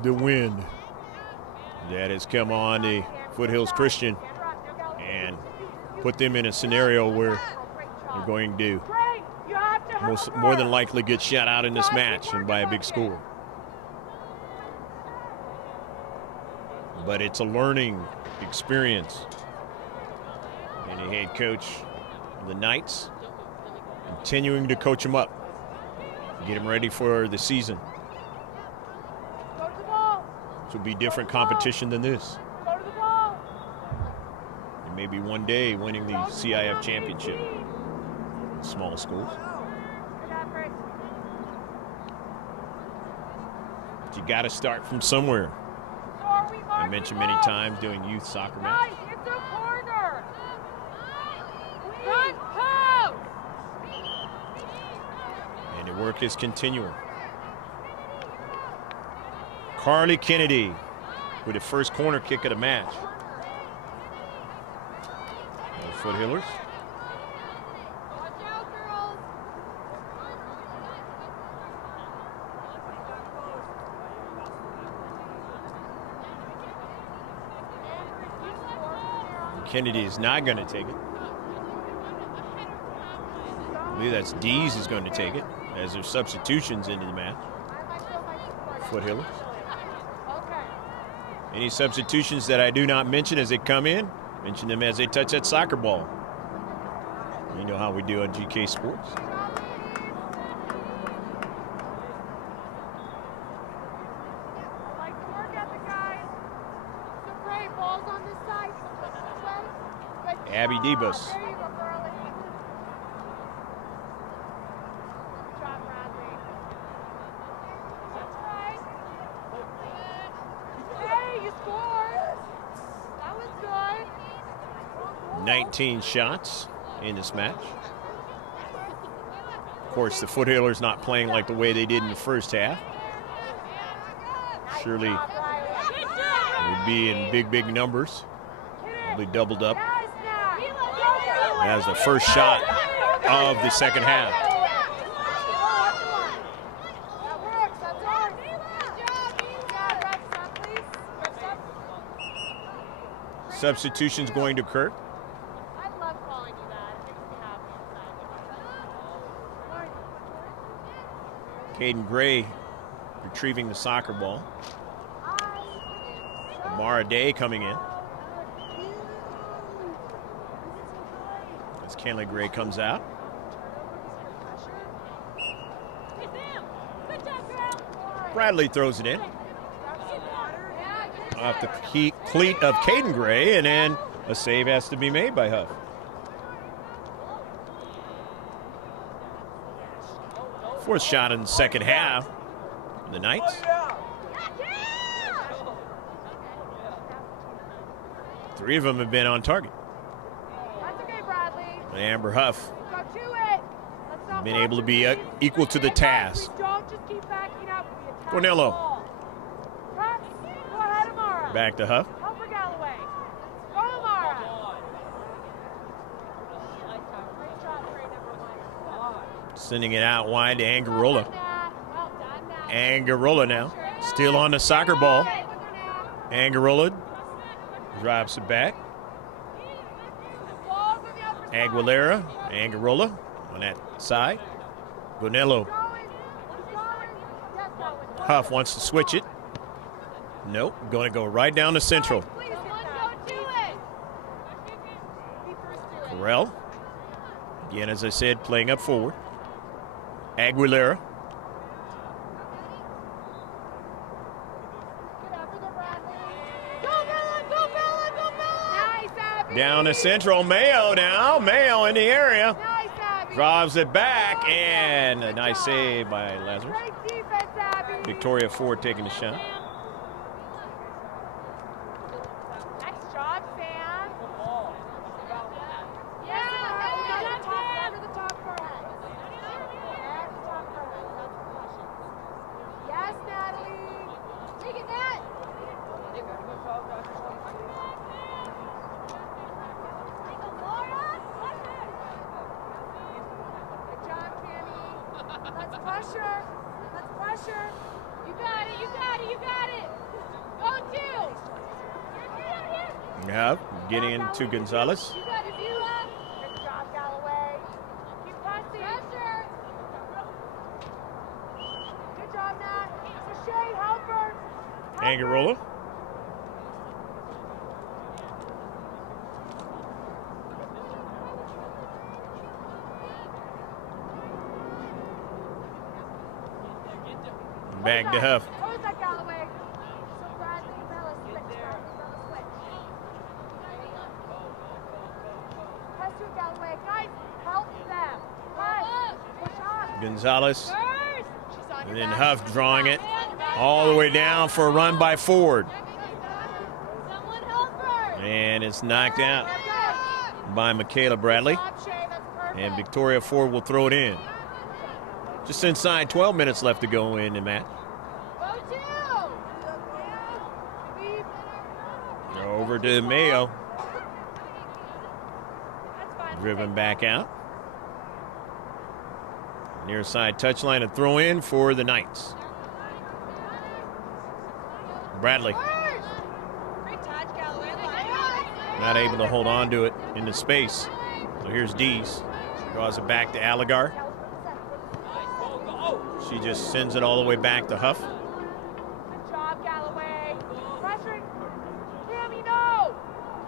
the wind that has come on the Foothills Christian and put them in a scenario where they're going to more than likely get shut out in this match and by a big score. But it's a learning experience. And the head coach of the Knights continuing to coach them up, get them ready for the season. This will be different competition than this. And maybe one day winning the CIF championship in small schools. But you got to start from somewhere. I mentioned many times doing youth soccer matches. And the work is continuing. Carly Kennedy with the first corner kick of the match. The Foothillers. Kennedy is not going to take it. I believe that's Dees is going to take it as there's substitutions into the match. Foothillers. Any substitutions that I do not mention as they come in, mention them as they touch that soccer ball. You know how we do on GK Sports. Abby Debus. Hey, you scored. That was good. 19 shots in this match. Of course, the Foothillers not playing like the way they did in the first half. Surely would be in big numbers. Probably doubled up. As the first shot of the second half. Substitutions going to occur. I love calling you that. It makes me happy. Caden Gray retrieving the soccer ball. Mara Day coming in. As Kenley Gray comes out. Bradley throws it in. Off the cleat of Caden Gray, and then a save has to be made by Huff. Fourth shot in the second half. The Knights. Three of them have been on target. Amber Huff been able to be equal to the task. Cornello. Back to Huff. Sending it out wide to Angarola. Angarola now. Still on the soccer ball. Angarola drives it back. Angarola on that side. Gonello. Huff wants to switch it. Nope, going to go right down to Central. Corral. Again, as I said, playing up forward. Aguilera. Down to Central. Mayo now. Mayo in the area. Drives it back, and a nice save by Lazarus. Victoria Ford taking the shot. Nice job, Sam. Yes, Natalie. Take it, Nat. Good job, Tammy. Let's pressure. Let's pressure. You got it, you got it, you got it. Go two. Yeah, getting into Gonzalez. You got it, you up. Good job, Galloway. Keep pressing. Pressure. Good job, Nat. Sashay, help her. Angarola. Back to Huff. Close that, Galloway. So Bradley, Bella, switch. Bradley, switch. Press to it, Galloway. Guys, help them. Press. Push on. Gonzalez. She's on And your then back. Huff drawing it all the way down for a run by Ford. Someone help her. And it's knocked out by Michaela Bradley. Good job, Shay. That's perfect. And Victoria Ford will throw it in. Just inside 12 minutes left to go in the match. Go two. Over to Mayo. That's fine. Driven back out. Near side touchline, a throw in for the Knights. Bradley Great touch, Galloway. not able to hold on to it in the space. So here's Dees. She draws it back to Aligar. She just sends it all the way back to Huff. Good job, Galloway. Pressuring. Tammy, no.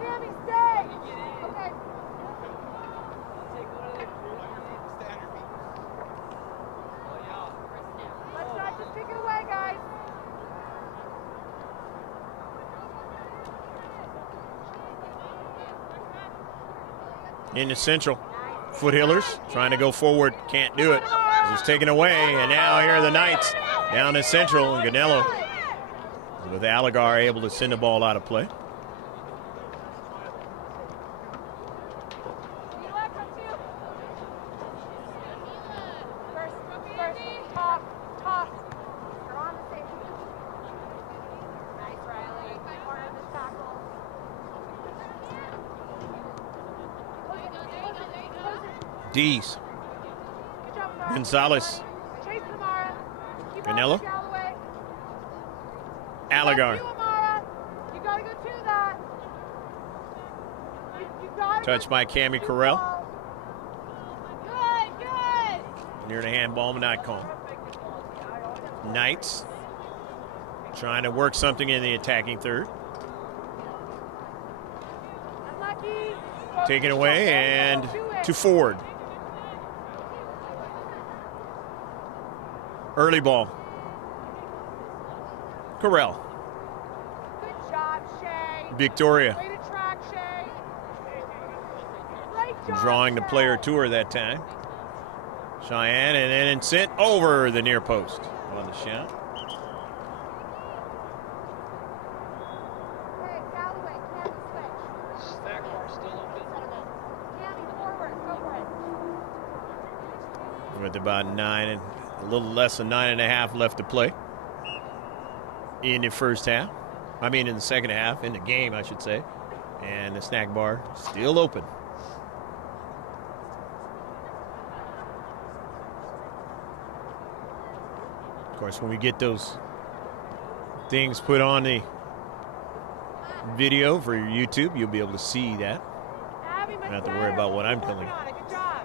Tammy, stay. Okay. Let's not just pick it away, guys. In the Central. Foothillers trying to go forward. Can't do it. It's taken away. And now here are the Knights down in Central. And Ganello with Aligar able to send the ball out of play. Top. You're on the same team. Nice, Riley. Corner of the tackle. Dees. Good job, Mara. Gonzalez. Chase Amara. Keep Ganello. up, Galloway. Aligar. You, Amara. You gotta go to that. You gotta Touched go by to Cammie the Correll. ball. Good. Near the handball, but not called. Knights trying to work something in the attacking third. Unlucky. Taken away and to Ford. Early ball. Corral. Good job, Shay. Victoria Way to track, Shay. Great job, drawing the Shay. player to her that time. Cheyenne and then sent over the near post on the shot. Okay, Galloway, Cammie switch. Stack bar still open. Cammie forward, go for it. With about a little less than 9.5 left to play in the first half. I mean, in the second half, in the game, I should say. And the snack bar still open. Of course, when we get those things put on the video for your YouTube, you'll be able to see that. Abby, my don't have to worry about what I'm telling you. Good job.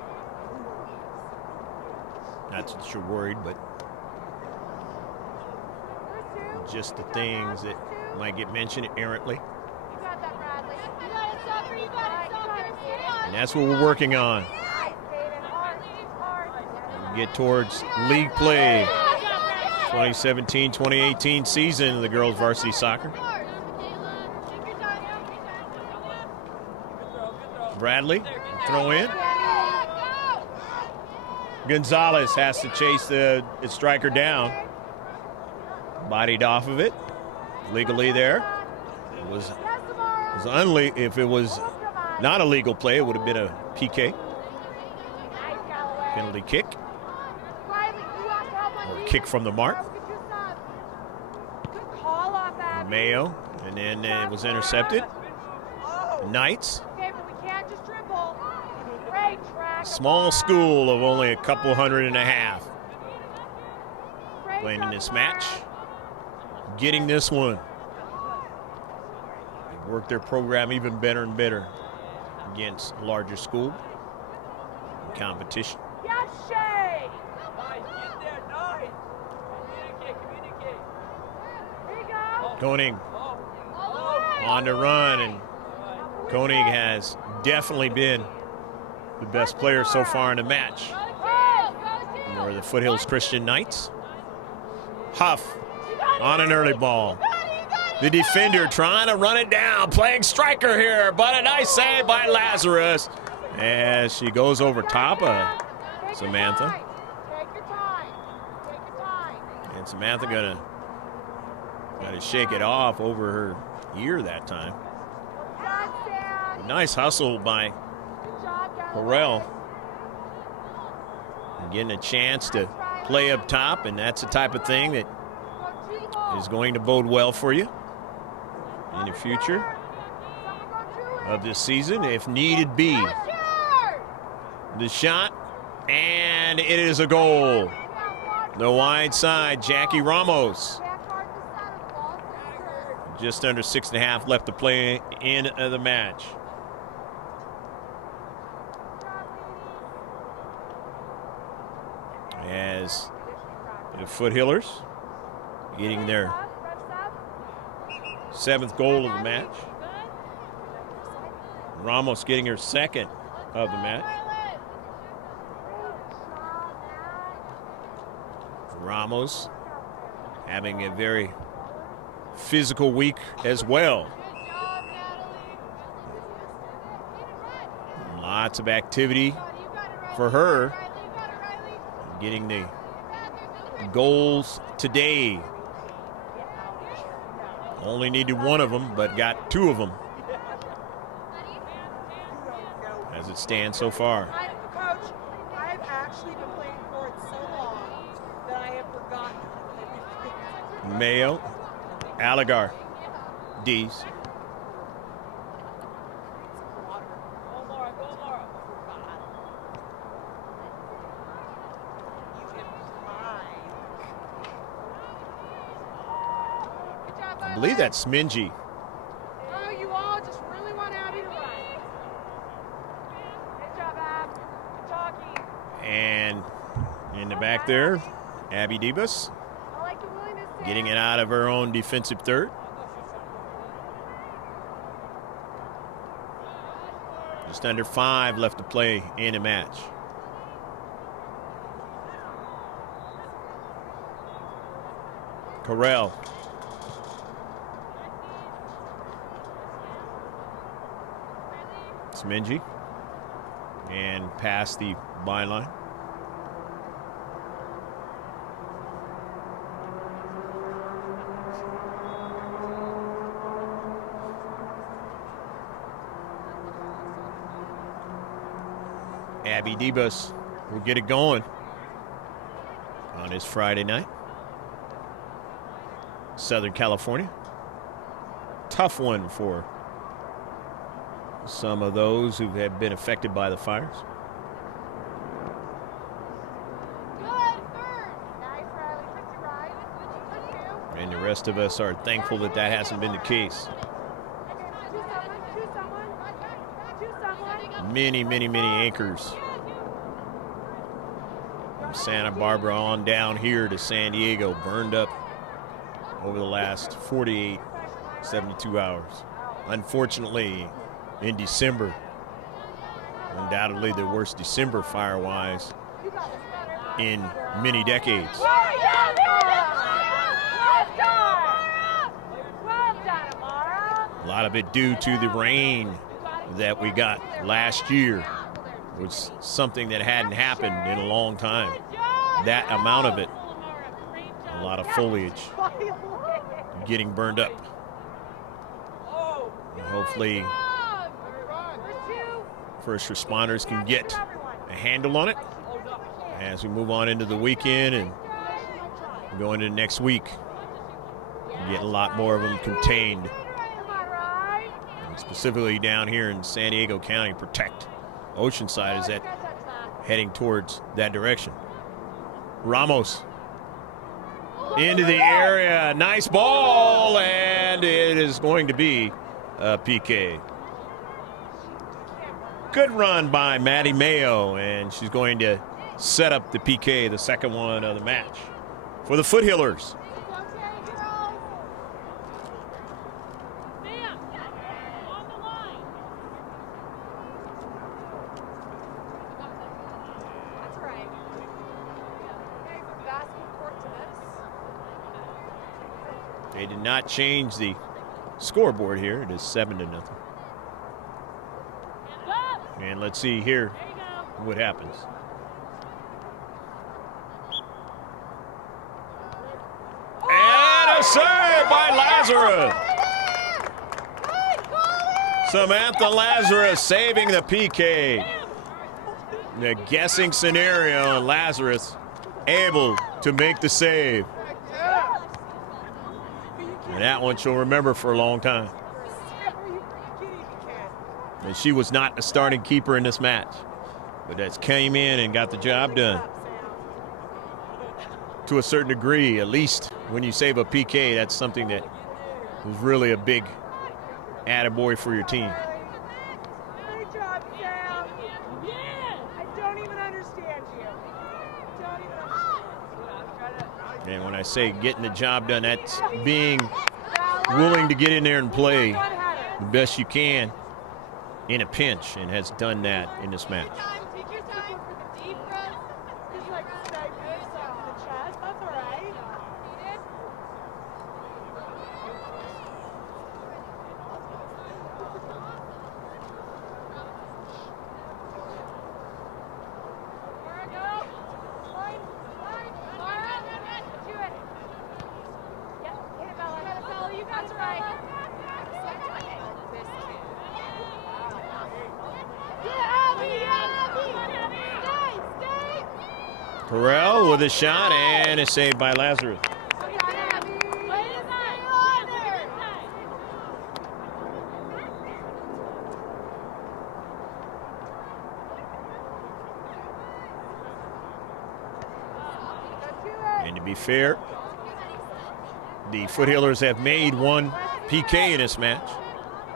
Not that you're worried, but just the things that might get mentioned errantly. You got that, Bradley. You got it, Soccer. You got it, Soccer. And that's what we're working on. Nice, David. Hard. Get towards league play. 2017-2018 season of the girls varsity soccer. Bradley, throw in. Gonzalez has to chase the striker down. Bodied off of it. Legally there. It was if it was not a legal play, it would have been a PK. Penalty kick. Or kick from the mark. Mayo, and then it was intercepted. Knights. Small school of only a couple hundred and a half playing in this match. Getting this one. They work their program even better and better against a larger school competition. Yes, Shay! Koenig on the run, and Koenig has definitely been the best player so far in the match. Or the Foothills Christian Knights. Huff on an early ball. The defender trying to run it down, playing striker here, but a nice save by Lazarus as she goes over top of Samantha. And Samantha gonna shake it off over her ear that time. Nice hustle by Correll. Getting a chance to play up top, and that's the type of thing that is going to bode well for you in the future of this season, if needed be. The shot, and it is a goal. The wide side, Jackie Ramos. Just under 6.5 left to play in the match. As the Foothillers getting their 7th goal of the match. Ramos getting her 2nd of the match. Ramos having a very physical week as well. Lots of activity for her. Getting the goals today. Only needed one of them, but got 2 of them as it stands so far. Coach, I've actually been playing for it so long that I have forgotten. Mayo, Allegar, D's. I believe that's Minji. Oh, you all just really want Abby to run. Good job, Ab. Good talking. And in the back there, Abby Debus getting it out of her own defensive third. Just under 5 left to play in a match. Correll. Minji, and past the byline. Abby Debus will get it going on this Friday night. Southern California. Tough one for some of those who have been affected by the fires. And the rest of us are thankful that that hasn't been the case. many, many, many acres. From Santa Barbara on down here to San Diego, burned up over the last 48, 72 hours. Unfortunately, in December, undoubtedly the worst December fire-wise in many decades. A lot of it due to the rain that we got last year, which was something that hadn't happened in a long time. That amount of it, a lot of foliage getting burned up. And hopefully first responders can get a handle on it as we move on into the weekend and go into next week. Get a lot more of them contained. And specifically down here in San Diego County, protect. Oceanside is heading towards that direction. Ramos into the area. Nice ball, and it is going to be a PK. Good run by Maddie Mayo, and she's going to set up the PK, the second one of the match for the Foothillers. They did not change the scoreboard here. It is 7-0. And let's see here what happens. And a save by Lazarus. Samantha Lazarus saving the PK. The guessing scenario, and Lazarus able to make the save. And that one she'll remember for a long time. And she was not a starting keeper in this match, but that's came in and got the job done. To a certain degree, at least when you save a PK, that's something that is really a big attaboy for your team. Great job, Sam. I don't even understand you. Don't even understand. And when I say getting the job done, that's being willing to get in there and play the best you can in a pinch, and has done that in this match. Take your time for the deep breath. Just like stifle yourself in the chest. That's all right. Perel with a shot, and a save by Lazarus. And to be fair, the Foothillers have made one PK in this match,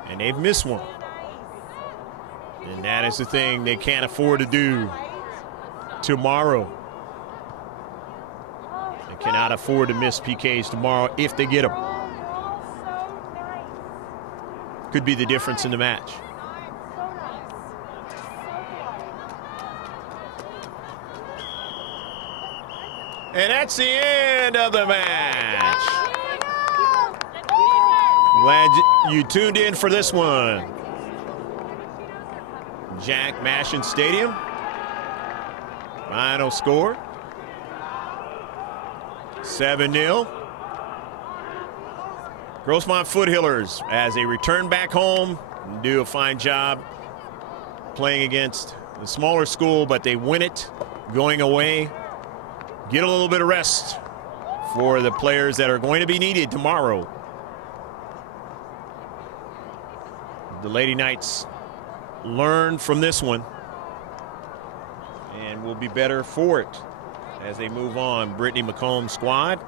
and they've missed one. And that is the thing they can't afford to do tomorrow. They cannot afford to miss PKs tomorrow if they get them. Could be the difference in the match. And that's the end of the match. Glad you tuned in for this one. Jack Mashin Stadium. Final score 7-0. Grossmont Foothillers, as they return back home, do a fine job playing against the smaller school, but they win it going away. Get a little bit of rest for the players that are going to be needed tomorrow. The Lady Knights learn from this one and will be better for it as they move on. Brittany McComb's squad.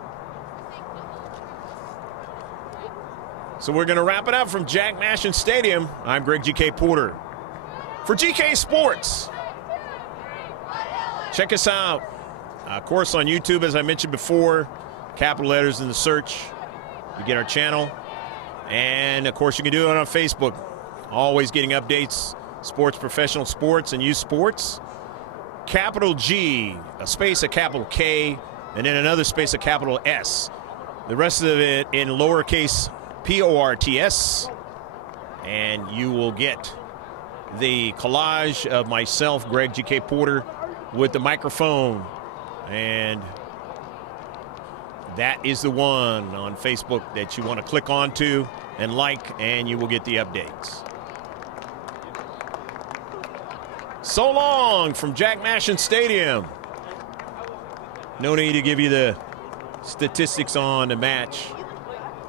So we're going to wrap it up from Jack Mashin Stadium. I'm Greg G.K. Porter for GK Sports. Check us out. Of course, on YouTube, as I mentioned before, capital letters in the search. You get our channel. And, of course, you can do it on Facebook. Always getting updates, sports, professional sports, and youth sports. Capital G, a space, a capital K, and then another space, a capital S. The rest of it in lowercase PORTS. And you will get the collage of myself, Greg GK Porter, with the microphone. And that is the one on Facebook that you want to click onto and like, and you will get the updates. So long from Jack Mashin Stadium. No need to give you the statistics on the match.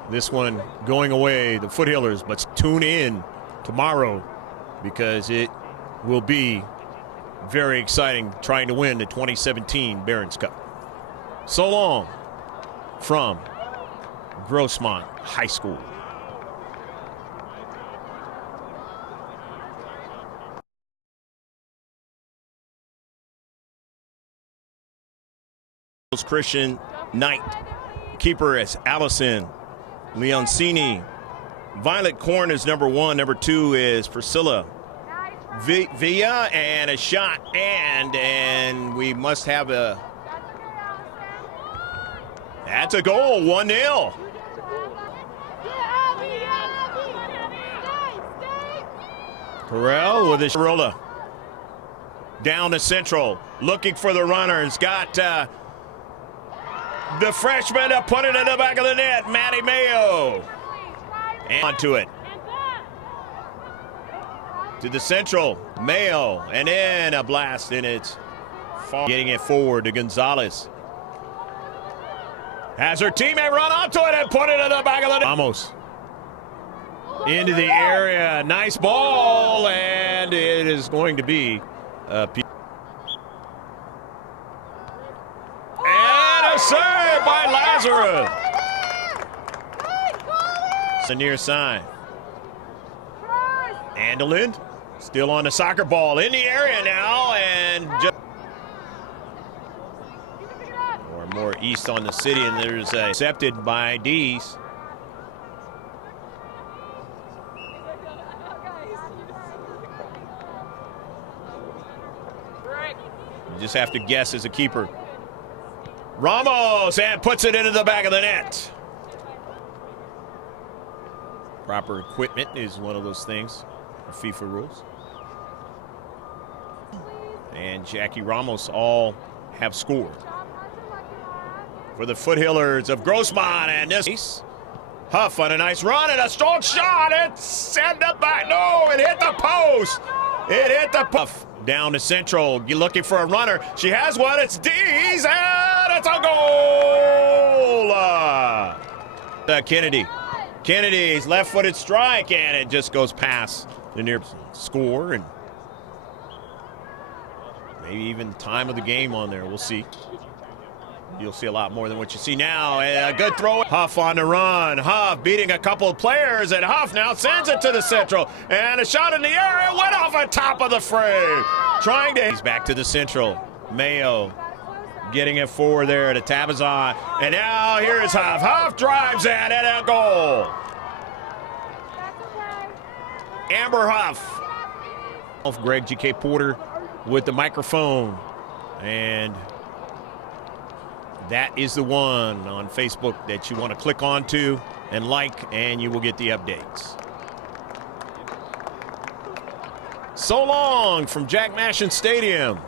This one going away, the Foothillers, but tune in tomorrow because it will be very exciting trying to win the 2017 Barron's Cup. So long from Grossmont High School. Christian Knight. Keeper is Allison Leoncini. Violet Corn is number 1. Number 2 is Priscilla Villa, and a shot, and we must have a. That's a goal, 1-0. Corral with his roller. Down to central, looking for the runner. It's got the freshman to put it in the back of the net, Maddie Mayo. And onto it. To the central, Mayo, and then a blast, and it's getting it forward to Gonzalez. Has her teammate run onto it and put it in the back of the net. Ramos into the area, nice ball, and it is going to be a save by Lazarus. It's a near sign. Andelin still on the soccer ball in the area now, and just more east on the city, and there's accepted by D's. You just have to guess as a keeper. Ramos, and puts it into the back of the net. Proper equipment is one of those things, FIFA rules. And Jackie Ramos all have scored for the Foothillers of Grossmont, and this Huff on a nice run and a strong shot. It's sent it back. No, it hit the post. It hit the puff. Down to central. You're looking for a runner. She has one. It's D's, and it's a goal. Kennedy. Kennedy's left-footed strike, and it just goes past the near score, and maybe even time of the game on there. We'll see. You'll see a lot more than what you see now. And a good throw. Huff on the run. Huff beating a couple of players, and Huff now sends it to the central. And a shot in the air. It went off on top of the frame. Trying to. He's back to the central. Mayo getting it forward there to Tabazon. And now here's Huff. Huff drives it, and a goal. Amber Huff. Greg GK Porter with the microphone. And that is the one on Facebook that you want to click onto and like, and you will get the updates. So long from Jack Mashin Stadium.